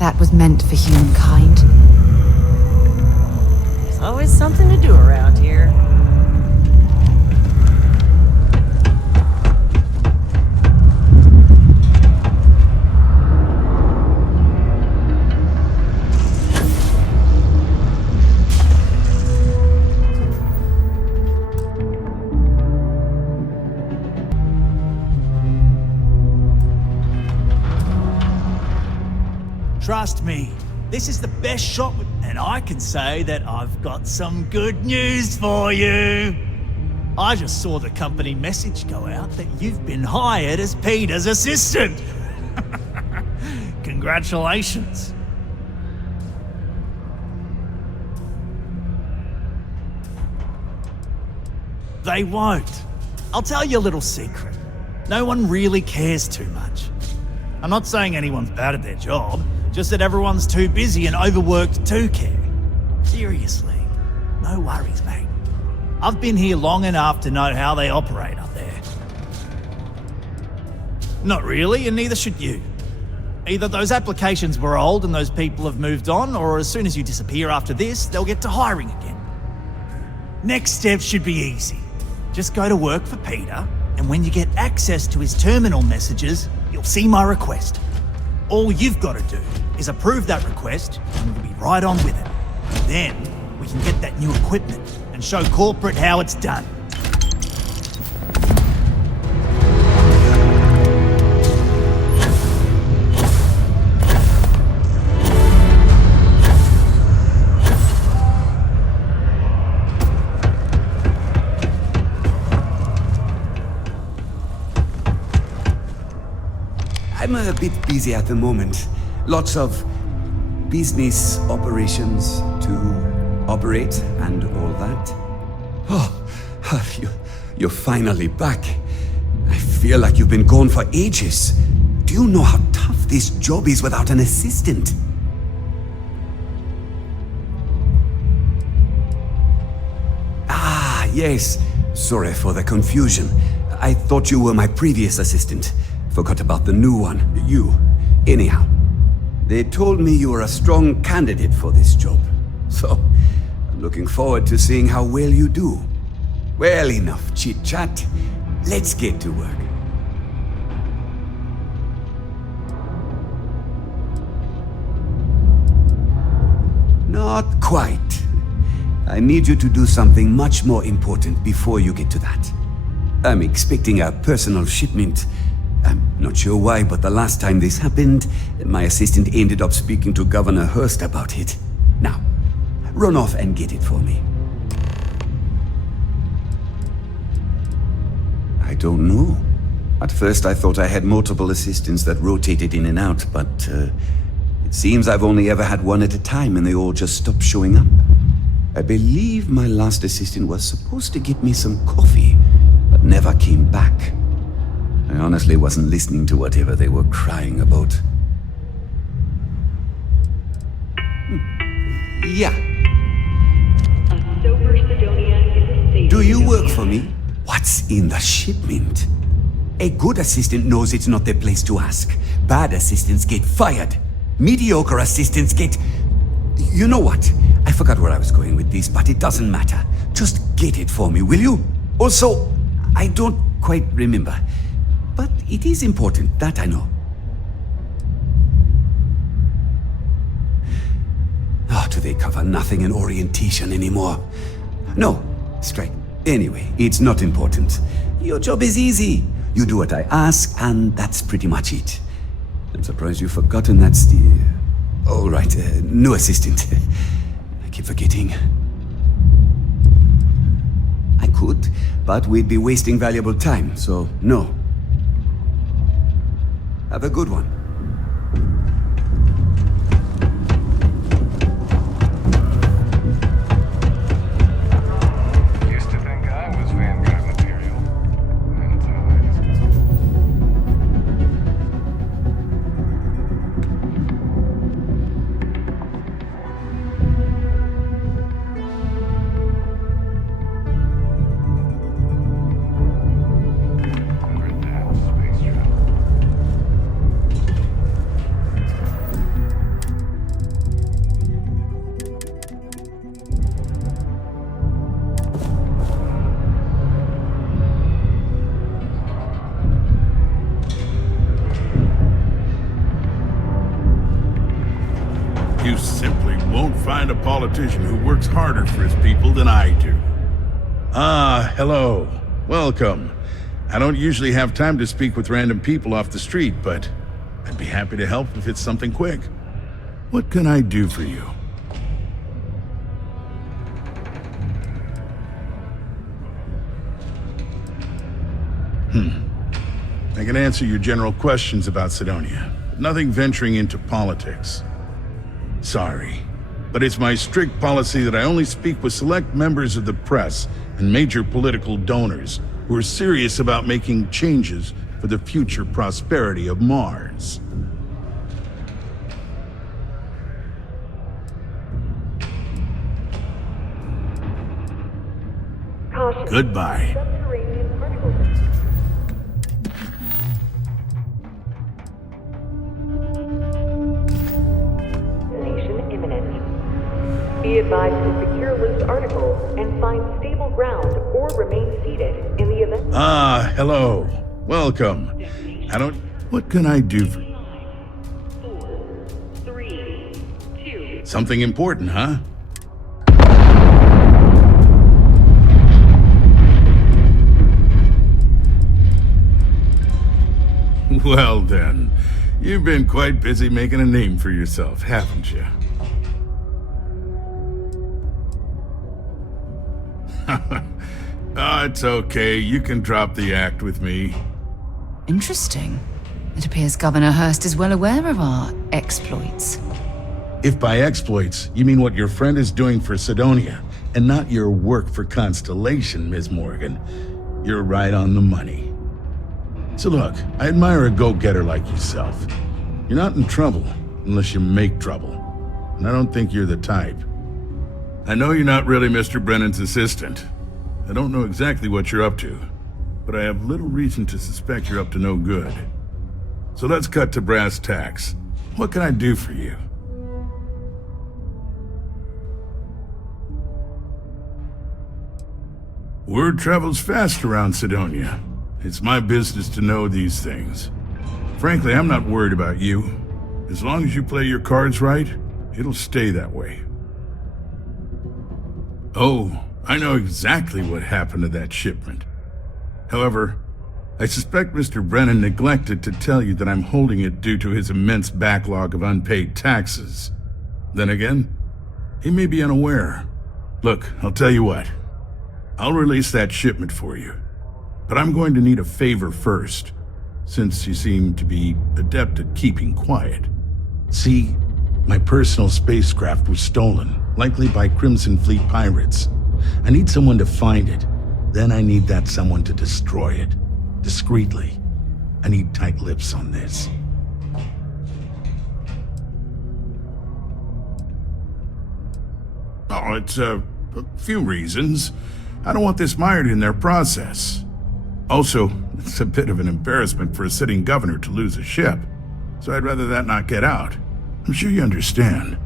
that was meant for humankind. There's always something to do around here. Trust me, this is the best shot, and I can say that I've got some good news for you. I just saw the company message go out that you've been hired as Peter's assistant. Congratulations. They won't. I'll tell you a little secret. No one really cares too much. I'm not saying anyone's bad at their job, just that everyone's too busy and overworked to care. Seriously, no worries, mate. I've been here long enough to know how they operate up there. Not really, and neither should you. Either those applications were old and those people have moved on, or as soon as you disappear after this, they'll get to hiring again. Next step should be easy. Just go to work for Peter, and when you get access to his terminal messages, you'll see my request. All you've got to do is approve that request, and we'll be right on with it. Then, we can get that new equipment and show corporate how it's done. I'm a bit busy at the moment. Lots of business operations to operate and all that. Oh, you're finally back. I feel like you've been gone for ages. Do you know how tough this job is without an assistant? Ah, yes. Sorry for the confusion. I thought you were my previous assistant. Forgot about the new one. You. Anyhow, they told me you were a strong candidate for this job. So, I'm looking forward to seeing how well you do. Well, enough chit-chat. Let's get to work. Not quite. I need you to do something much more important before you get to that. I'm expecting a personal shipment. I'm not sure why, but the last time this happened, my assistant ended up speaking to Governor Hurst about it. Now, run off and get it for me. I don't know. At first I thought I had multiple assistants that rotated in and out, but it seems I've only ever had one at a time and they all just stopped showing up. I believe my last assistant was supposed to get me some coffee, but never came back. I honestly wasn't listening to whatever they were crying about. Yeah. Do you work for me? What's in the shipment? A good assistant knows it's not their place to ask. Bad assistants get fired. Mediocre assistants get... You know what? I forgot where I was going with this, but it doesn't matter. Just get it for me, will you? Also, I don't quite remember. But it is important, that I know. Oh, do they cover nothing in orientation anymore? No, straight. Anyway, it's not important. Your job is easy. You do what I ask, and that's pretty much it. I'm surprised you've forgotten that's the... Oh, right, new assistant. I keep forgetting. I could, but we'd be wasting valuable time, so no. Have a good one. Used to think I was Vanguard material. You simply won't find a politician who works harder for his people than I do. Ah, hello. Welcome. I don't usually have time to speak with random people off the street, but I'd be happy to help if it's something quick. What can I do for you? I can answer your general questions about Cydonia, but nothing venturing into politics. Sorry, but it's my strict policy that I only speak with select members of the press and major political donors who are serious about making changes for the future prosperity of Mars. Goodbye. Be advised to secure loose articles and find stable ground or remain seated in the event. Ah, hello. Welcome. What can I do for you? 4, 3, 2. Something important, huh? Well then, you've been quite busy making a name for yourself, haven't you? Oh, it's okay. You can drop the act with me. Interesting. It appears Governor Hurst is well aware of our exploits. If by exploits, you mean what your friend is doing for Cydonia, and not your work for Constellation, Ms. Morgan, you're right on the money. So look, I admire a go-getter like yourself. You're not in trouble unless you make trouble, and I don't think you're the type. I know you're not really Mr. Brennan's assistant. I don't know exactly what you're up to, but I have little reason to suspect you're up to no good. So let's cut to brass tacks. What can I do for you? Word travels fast around Cydonia. It's my business to know these things. Frankly, I'm not worried about you. As long as you play your cards right, it'll stay that way. Oh, I know exactly what happened to that shipment. However, I suspect Mr. Brennan neglected to tell you that I'm holding it due to his immense backlog of unpaid taxes. Then again, he may be unaware. Look, I'll tell you what. I'll release that shipment for you. But I'm going to need a favor first, since you seem to be adept at keeping quiet. See, my personal spacecraft was stolen, likely by Crimson Fleet pirates. I need someone to find it. Then I need that someone to destroy it. Discreetly. I need tight lips on this. Oh, it's a few reasons. I don't want this mired in their process. Also, it's a bit of an embarrassment for a sitting governor to lose a ship. So I'd rather that not get out. I'm sure you understand.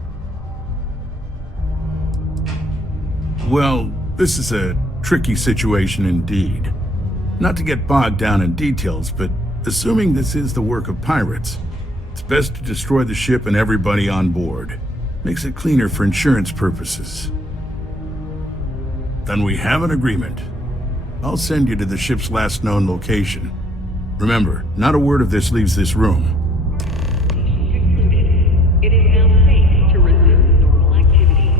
Well, this is a tricky situation indeed. Not to get bogged down in details, but assuming this is the work of pirates, it's best to destroy the ship and everybody on board. Makes it cleaner for insurance purposes. Then we have an agreement. I'll send you to the ship's last known location. Remember, not a word of this leaves this room. It is now safe to resume normal activity.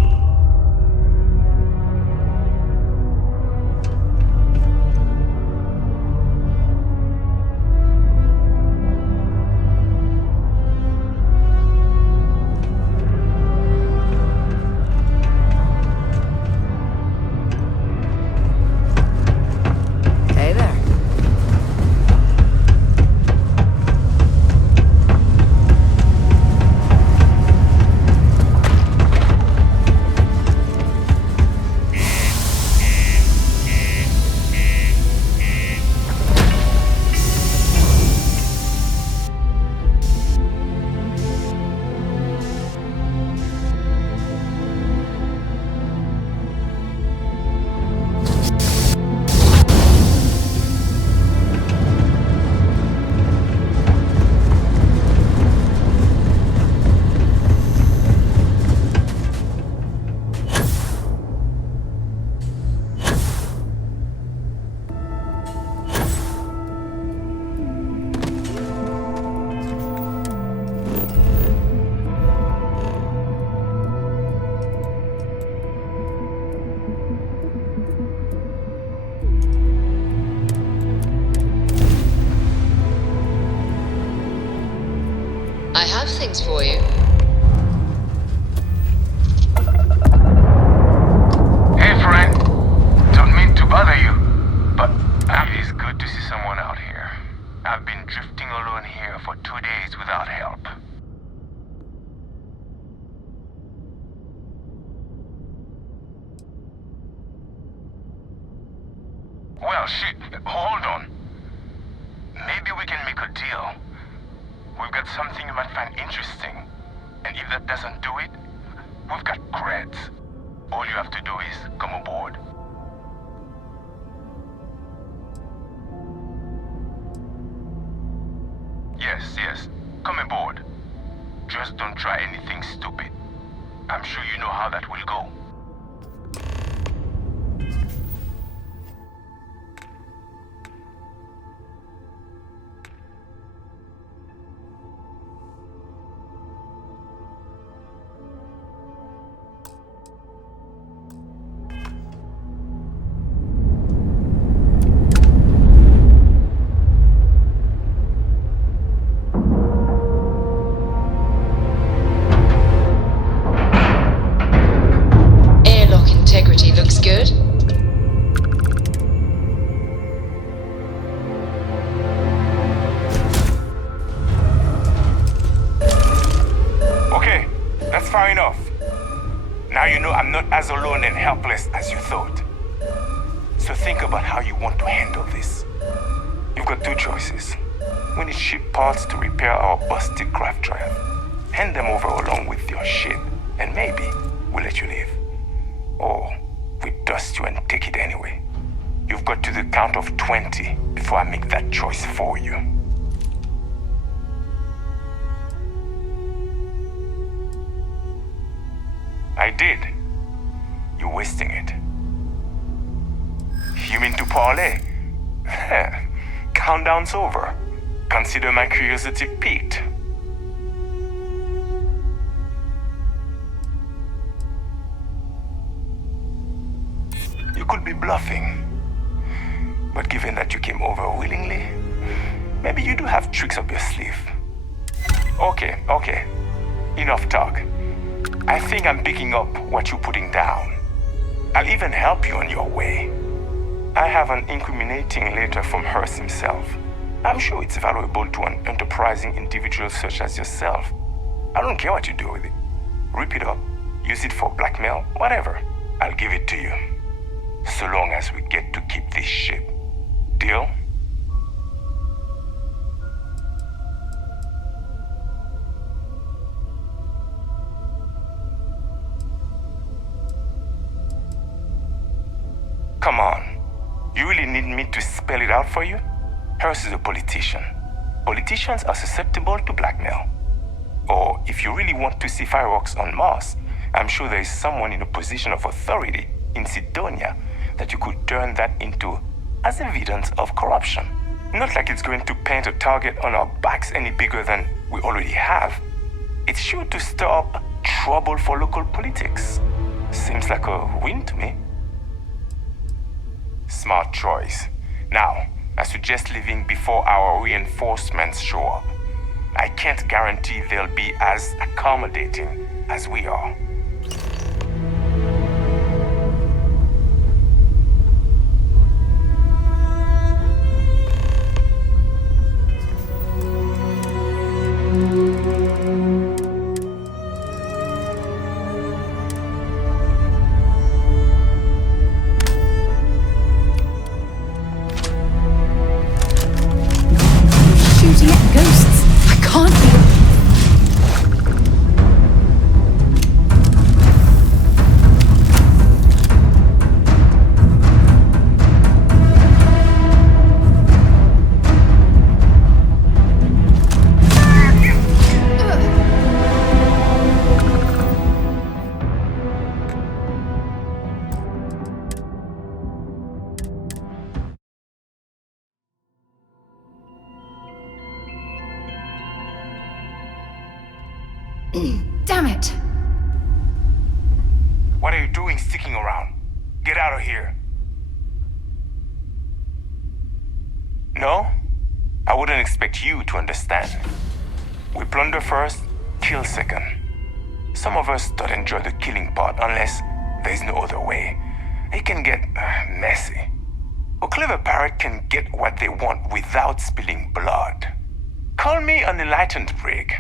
Hey there. have things for you. Hey, friend. Don't mean to bother you, but it is good to see someone out here. I've been drifting alone here for 2 days without help. Well, shit, hold on. Maybe we can make a deal. We've got something you might find interesting. And if that doesn't do it, we've got creds. All you have to do is come aboard. Yes, come aboard. Just don't try anything stupid. I'm sure you know how that will go. Looks good. Okay, that's far enough. Now you know I'm not as alone and helpless as you thought. So think about how you want to handle this. You've got two choices. We need ship parts to repair our busted craft drive. Hand them over along with your shit, and maybe we'll let you live. Or we dust you and take it anyway. You've got to the count of 20 before I make that choice for you. I did. You're wasting it. You mean to parlay? Countdown's over. Consider my curiosity piqued. You could be bluffing. But given that you came over willingly, maybe you do have tricks up your sleeve. Okay. Enough talk. I think I'm picking up what you're putting down. I'll even help you on your way. I have an incriminating letter from Hearst himself. I'm sure it's valuable to an enterprising individual such as yourself. I don't care what you do with it. Rip it up, use it for blackmail, whatever. I'll give it to you. So long as we get to keep this ship. Deal? Come on. You really need me to spell it out for you? Hearst is a politician. Politicians are susceptible to blackmail. Or if you really want to see fireworks on Mars, I'm sure there is someone in a position of authority in Sidonia that you could turn that into as evidence of corruption. Not like it's going to paint a target on our backs any bigger than we already have. It's sure to stir up trouble for local politics. Seems like a win to me. Smart choice. Now, I suggest leaving before our reinforcements show up. I can't guarantee they'll be as accommodating as we are. Shooting at ghosts. I can't be. Damn it! What are you doing sticking around? Get out of here. No? I wouldn't expect you to understand. We plunder first, kill second. Some of us don't enjoy the killing part unless there's no other way. It can get messy. A clever parrot can get what they want without spilling blood. Call me an enlightened prig.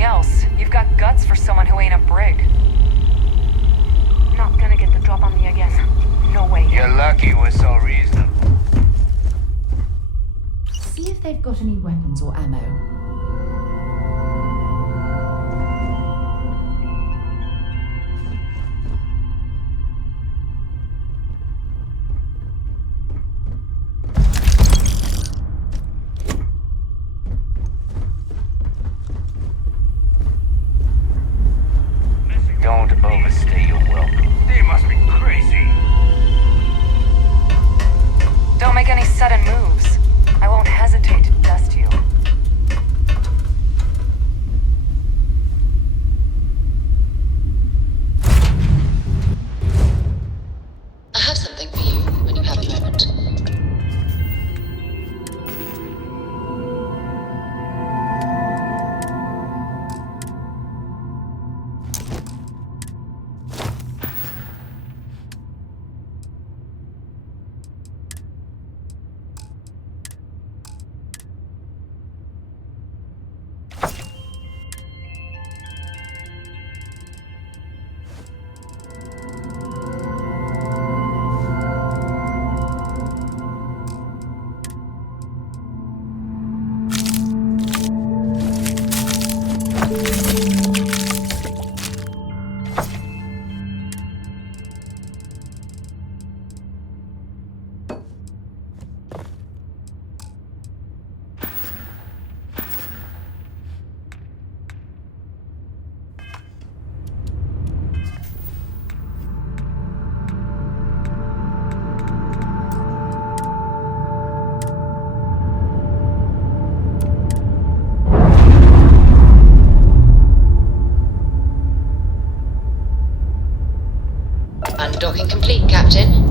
Else, you've got guts for someone who ain't a brig. Not gonna get the drop on me again. No way. You're lucky we're so reasonable. See if they've got any weapons or ammo. Don't overstay your welcome. They must be crazy. Don't make any sudden moves. I won't hesitate to dust you. I have something for you when you have a moment. Undocking complete, Captain.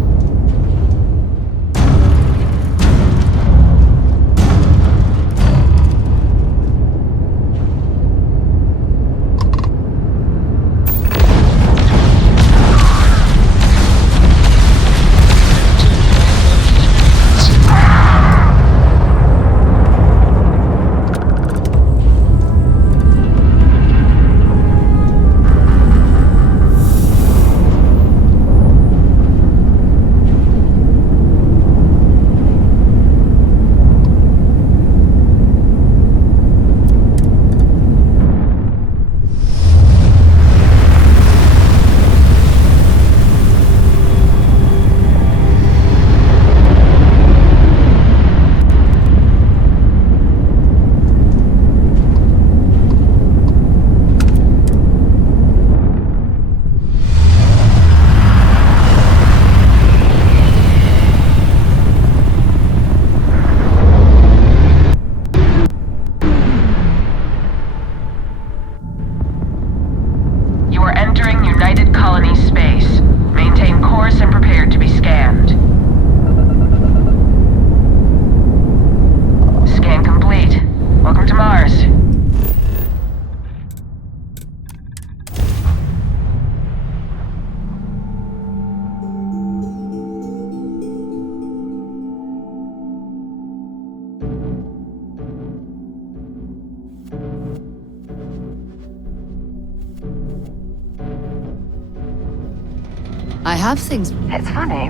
I have things. It's funny.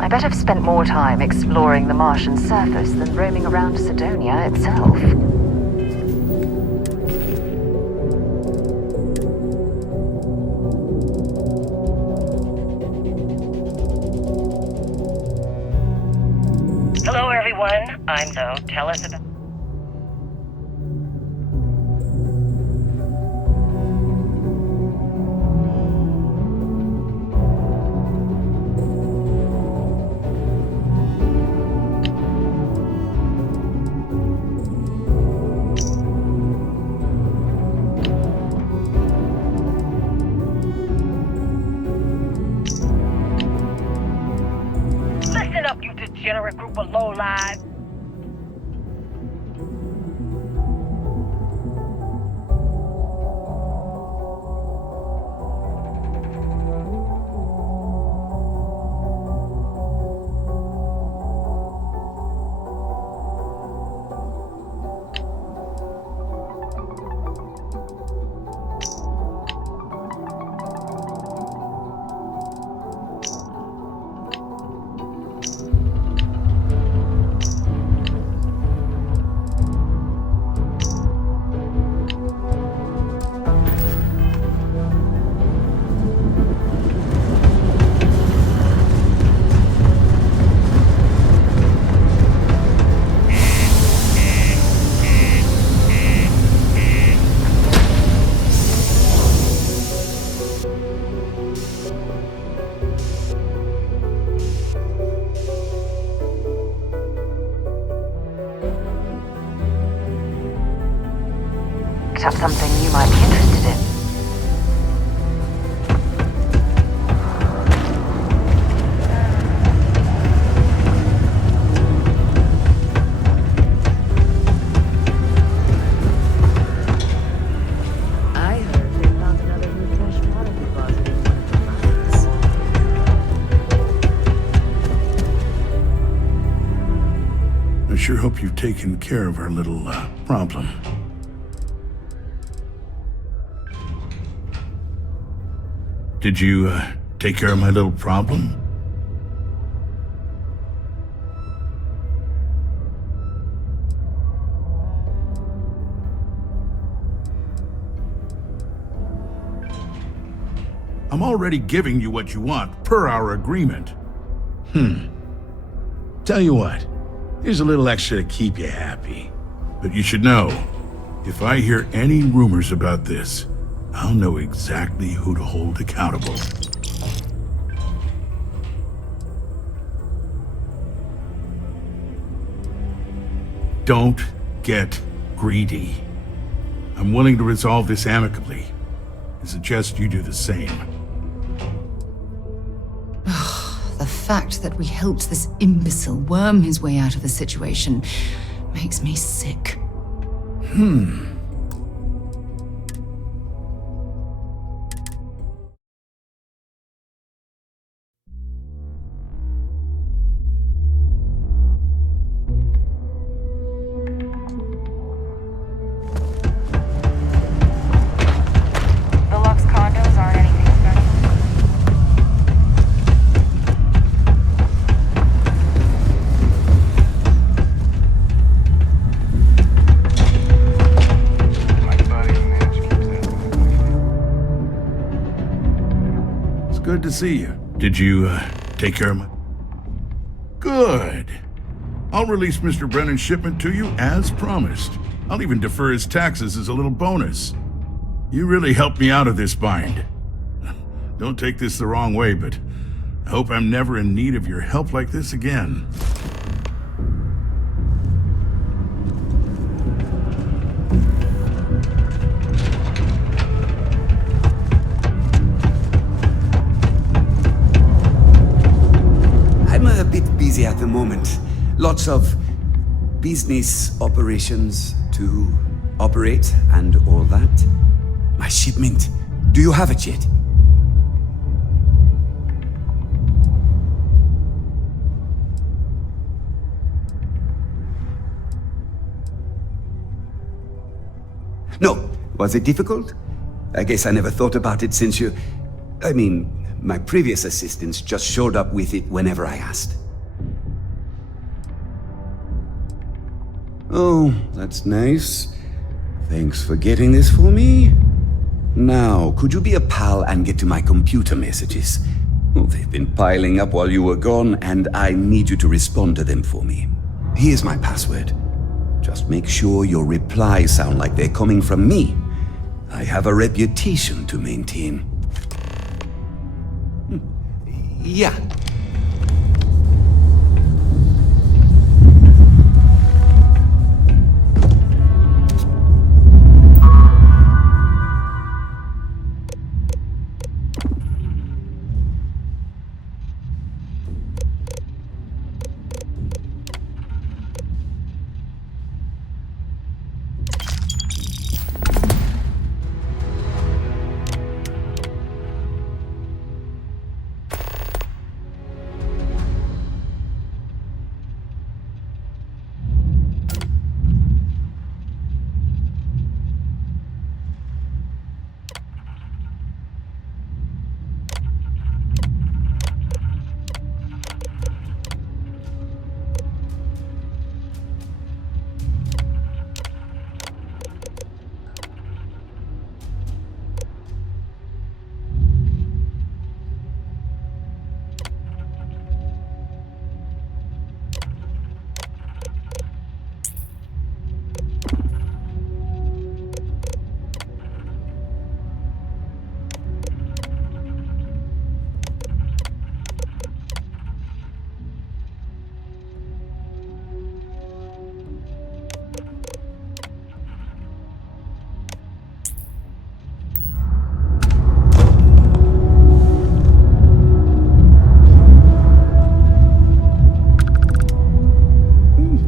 I bet I've spent more time exploring the Martian surface than roaming around Sidonia itself. So, tell us about... Listen up, you degenerate group of lowlives. Picked up something you might be interested in. I heard they found another new fresh product deposit in one of the mines. I sure hope you've taken care of our little, problem. Did you, take care of my little problem? I'm already giving you what you want, per our agreement. Tell you what, here's a little extra to keep you happy. But you should know, if I hear any rumors about this, I'll know exactly who to hold accountable. Don't get greedy. I'm willing to resolve this amicably. I suggest you do the same. The fact that we helped this imbecile worm his way out of the situation makes me sick. The Lux condos aren't anything special. It's good to see you. Did you, take care of my... Good. I'll release Mr. Brennan's shipment to you as promised. I'll even defer his taxes as a little bonus. You really helped me out of this bind. Don't take this the wrong way, but I hope I'm never in need of your help like this again. I'm a bit busy at the moment. Lots of business operations to operate and all that. My shipment. Do you have it yet? No. Was it difficult? I guess I never thought about it since you... I mean, my previous assistants just showed up with it whenever I asked. Oh, that's nice. Thanks for getting this for me. Now, could you be a pal and get to my computer messages? Oh, they've been piling up while you were gone, and I need you to respond to them for me. Here's my password. Just make sure your replies sound like they're coming from me. I have a reputation to maintain. Yeah.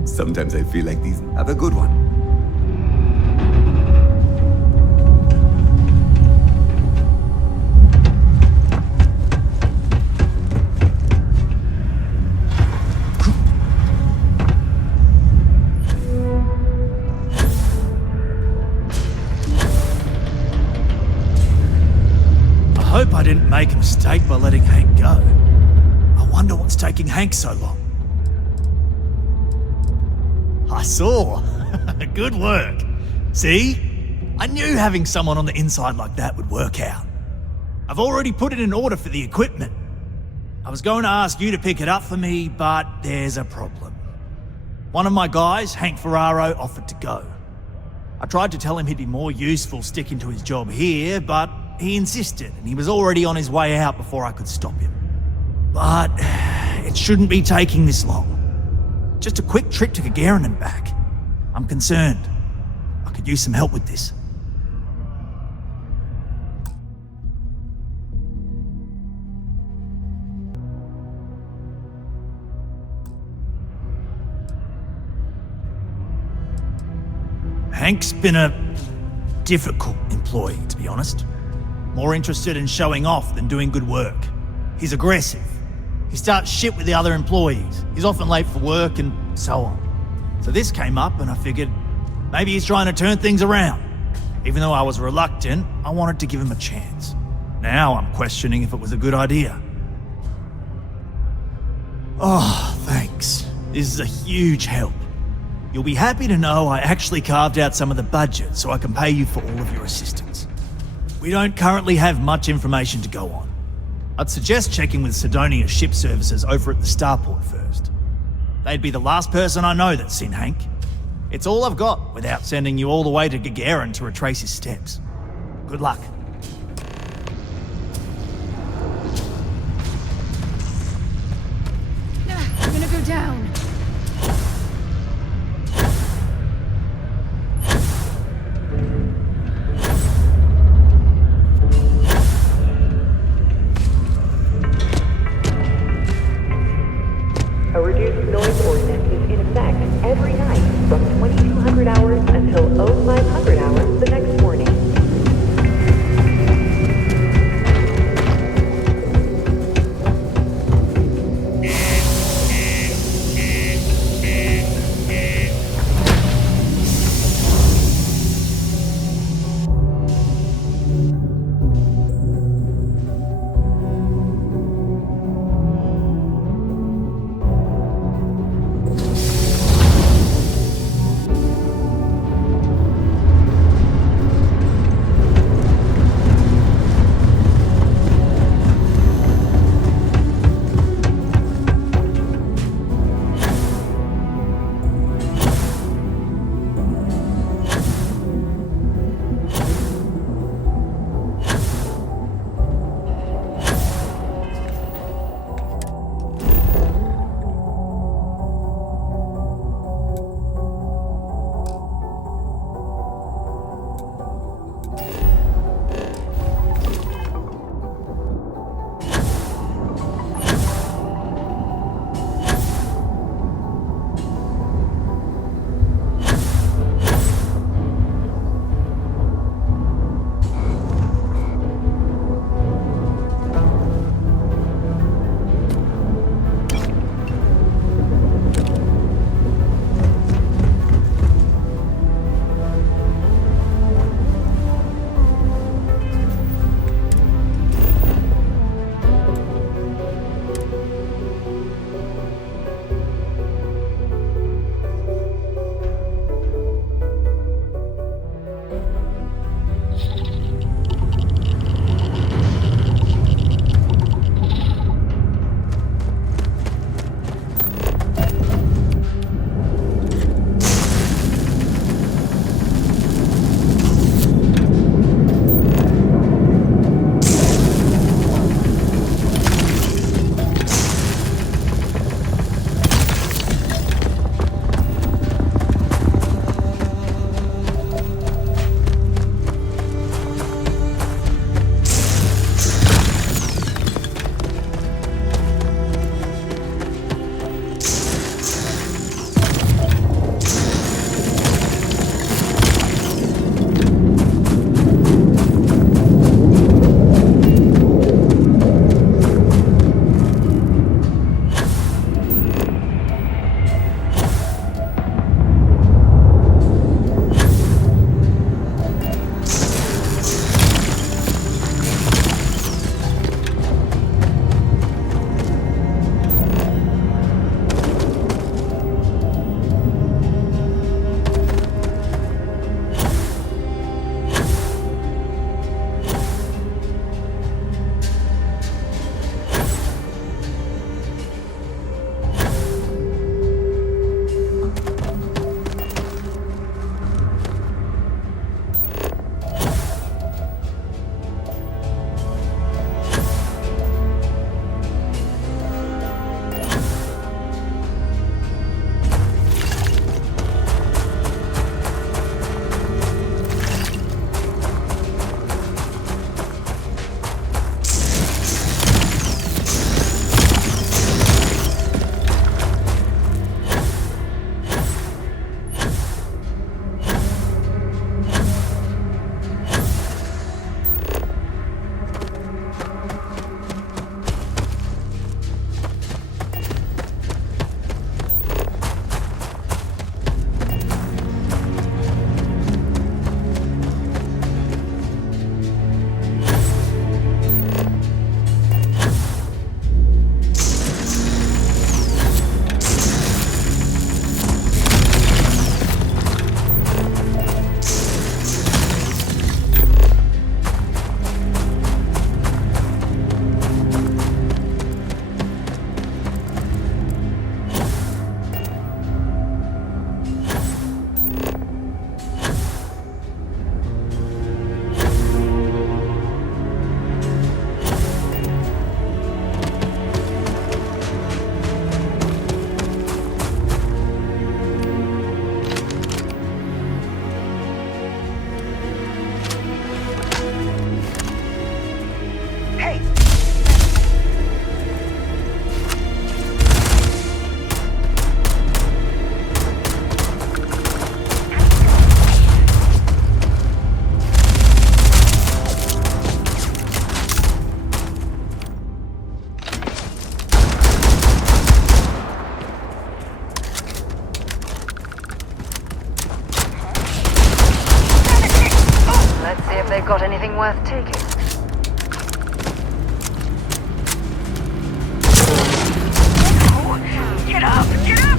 Sometimes I feel like these have a good one. I hope I didn't make a mistake by letting Hank go. I wonder what's taking Hank so long. I saw. Good work. See? I knew having someone on the inside like that would work out. I've already put it in order for the equipment. I was going to ask you to pick it up for me, but there's a problem. One of my guys, Hank Ferraro, offered to go. I tried to tell him he'd be more useful sticking to his job here, but he insisted, and he was already on his way out before I could stop him. But it shouldn't be taking this long. Just a quick trip to Gagarin and back. I'm concerned. I could use some help with this. Hank's been a difficult employee, to be honest. More interested in showing off than doing good work. He's aggressive. He starts shit with the other employees. He's often late for work and so on. So this came up and I figured maybe he's trying to turn things around. Even though I was reluctant, I wanted to give him a chance. Now I'm questioning if it was a good idea. Oh, thanks. This is a huge help. You'll be happy to know I actually carved out some of the budget so I can pay you for all of your assistance. We don't currently have much information to go on. I'd suggest checking with Sidonia's ship services over at the starport first. They'd be the last person I know that's seen Hank. It's all I've got without sending you all the way to Gagarin to retrace his steps. Good luck. I'm gonna go down. A reduced noise ordinance is in effect every night from 2200 hours until 0500 hours the next morning. they've got anything worth taking. Get up! Get up!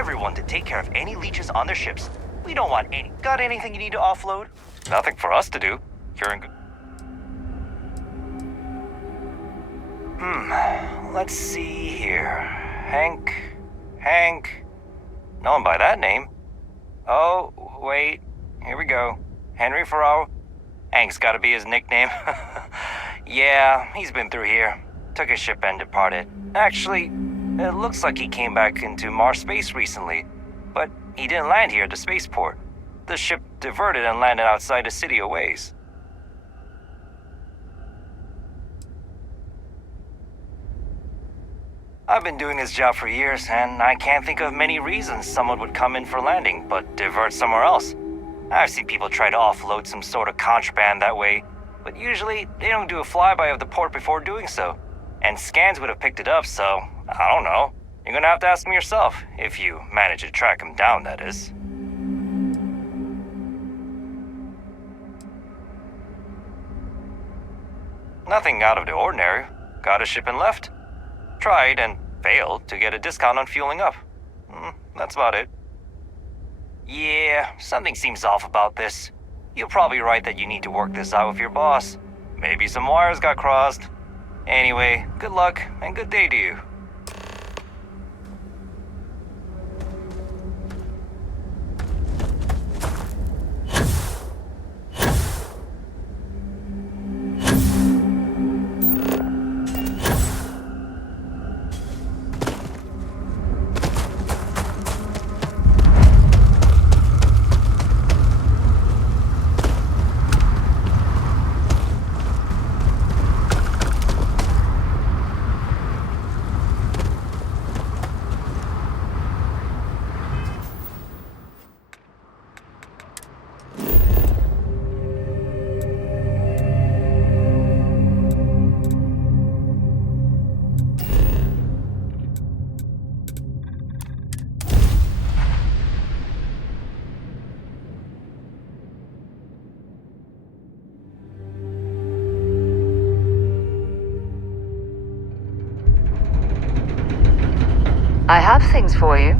everyone to take care of any leeches on their ships. We don't want any. Got anything you need to offload? Nothing for us to do. You're in good. Let's see here. Hank. No one by that name. Oh, wait. Here we go. Henry Farrow. Hank's gotta be his nickname. Yeah, he's been through here. Took his ship and departed. Actually, it looks like he came back into Mars space recently, but he didn't land here at the spaceport. The ship diverted and landed outside the city a ways. I've been doing this job for years, and I can't think of many reasons someone would come in for landing, but divert somewhere else. I've seen people try to offload some sort of contraband that way, but usually they don't do a flyby of the port before doing so. And scans would have picked it up, so I don't know. You're gonna have to ask them yourself, if you manage to track him down, that is. Nothing out of the ordinary. Got a ship and left. Tried and failed to get a discount on fueling up. That's about it. Yeah, something seems off about this. You're probably right that you need to work this out with your boss. Maybe some wires got crossed. Anyway, good luck and good day to you. I have things for you.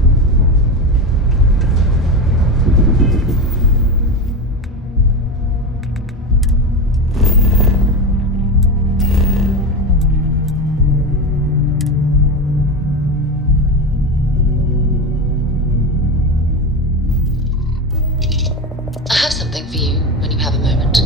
I have something for you when you have a moment.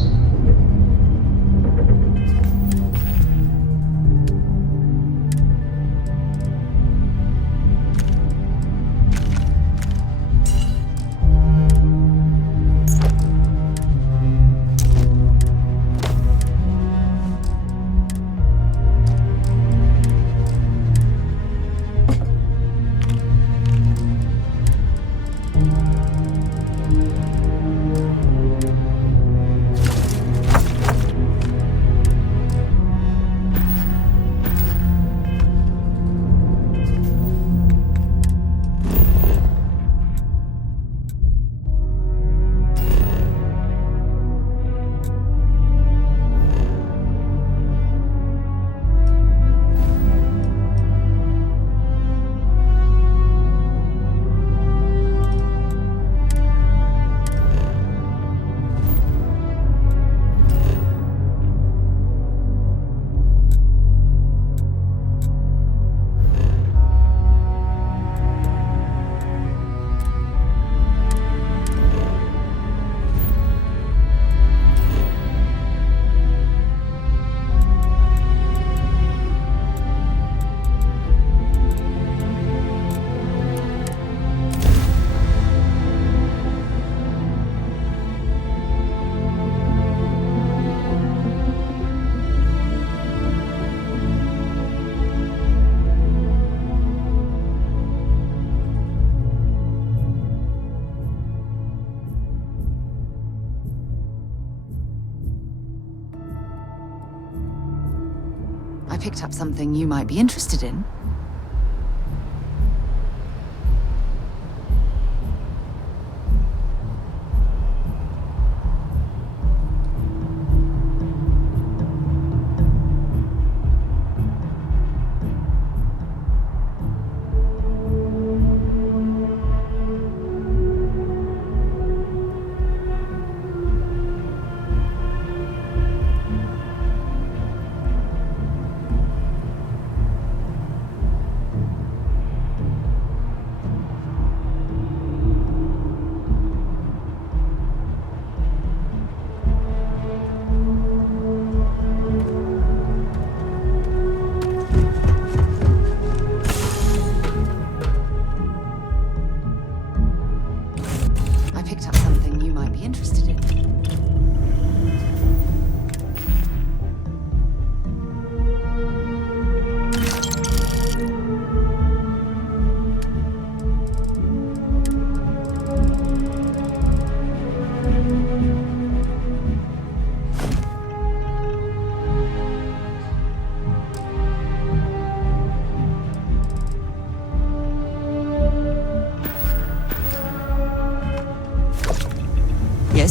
I picked up something you might be interested in.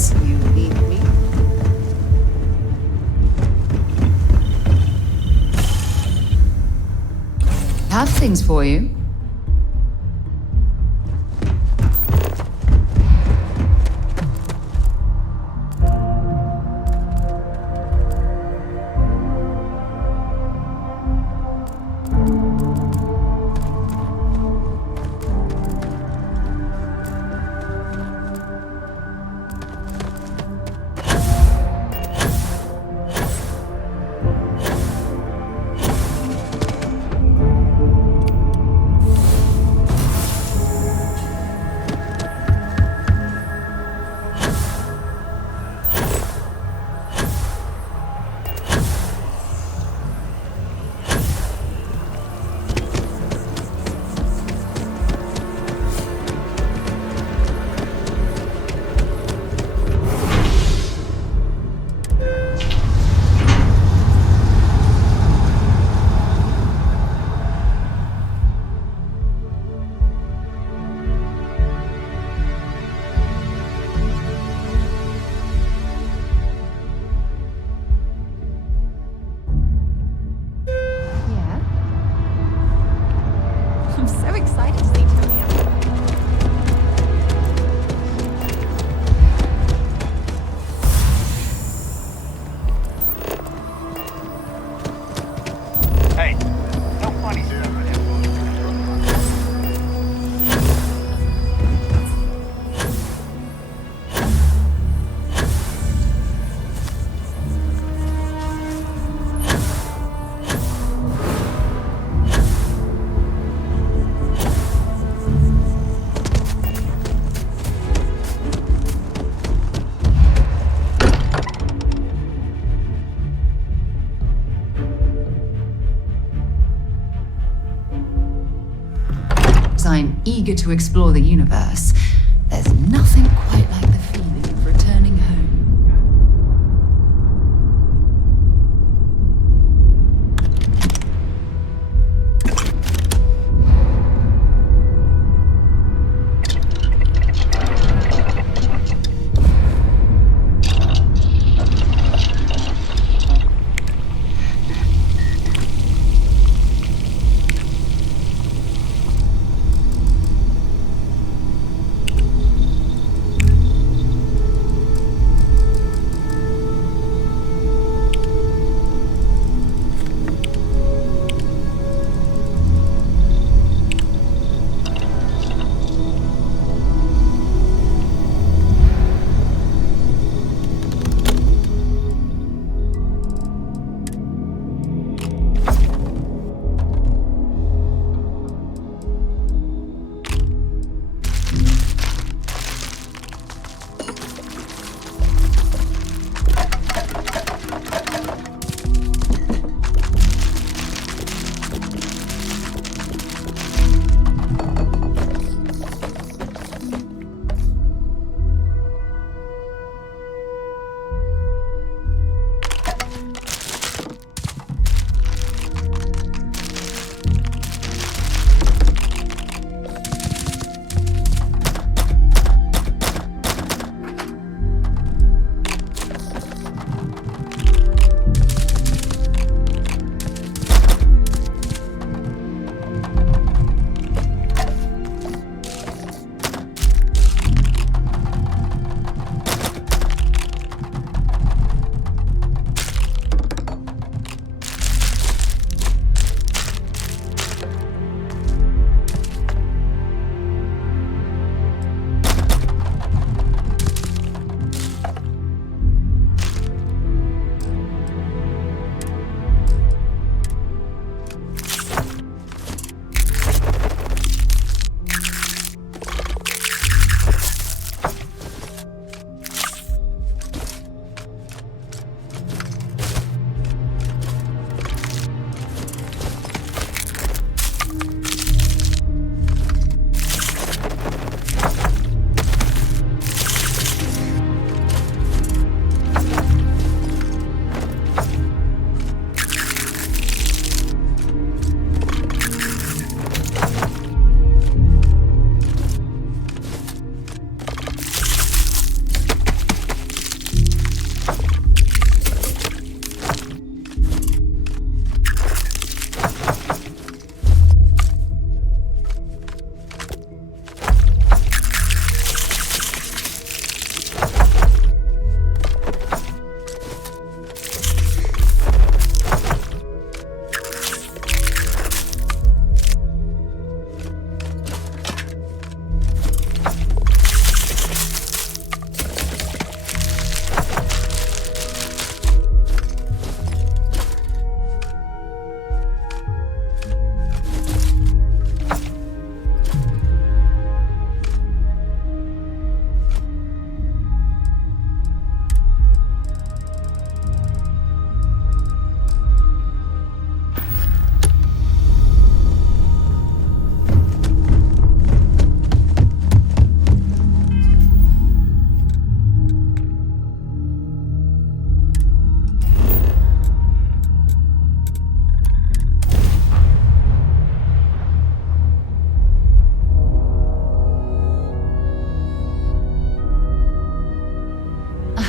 Yes, you need me. Have things for you. I'm eager to explore the universe, there's nothing quite like the feeling of returning home.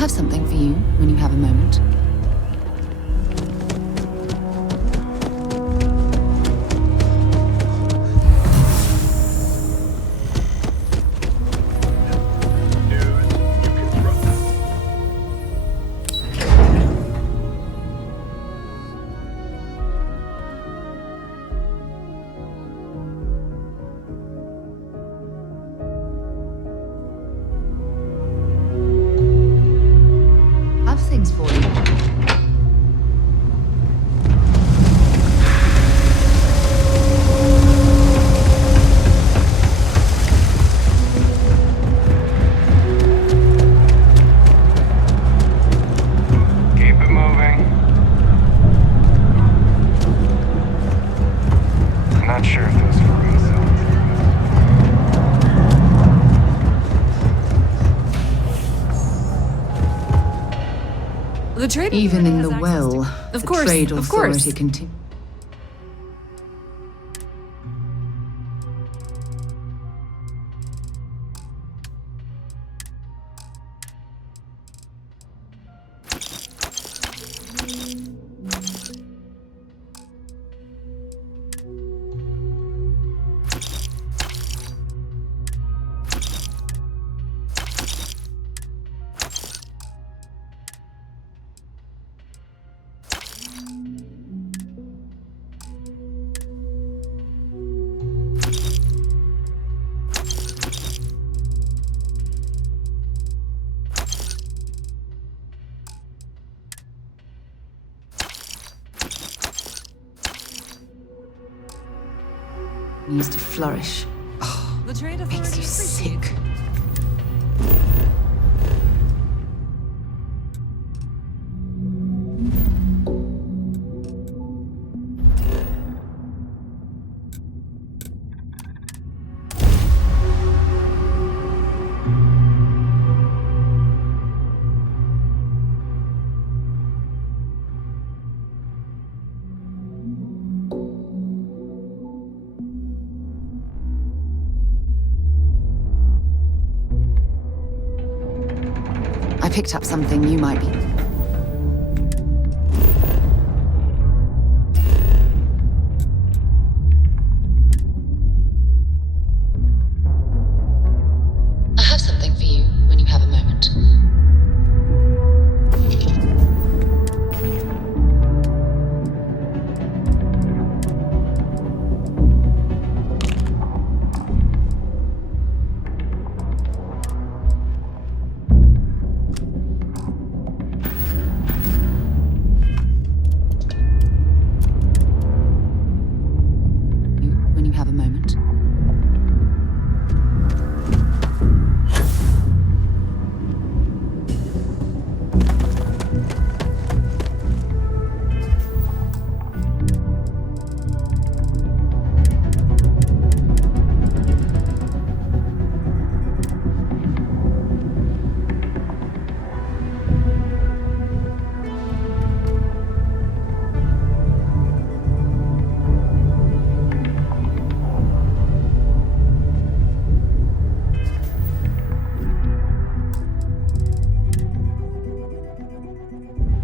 have something for you when you have a moment. For you. Keep it moving. I'm not sure if those were real cells. The trade even in the well, the trade authority continues. Needs to flourish. Oh, the trade makes you sick. I picked up something you might be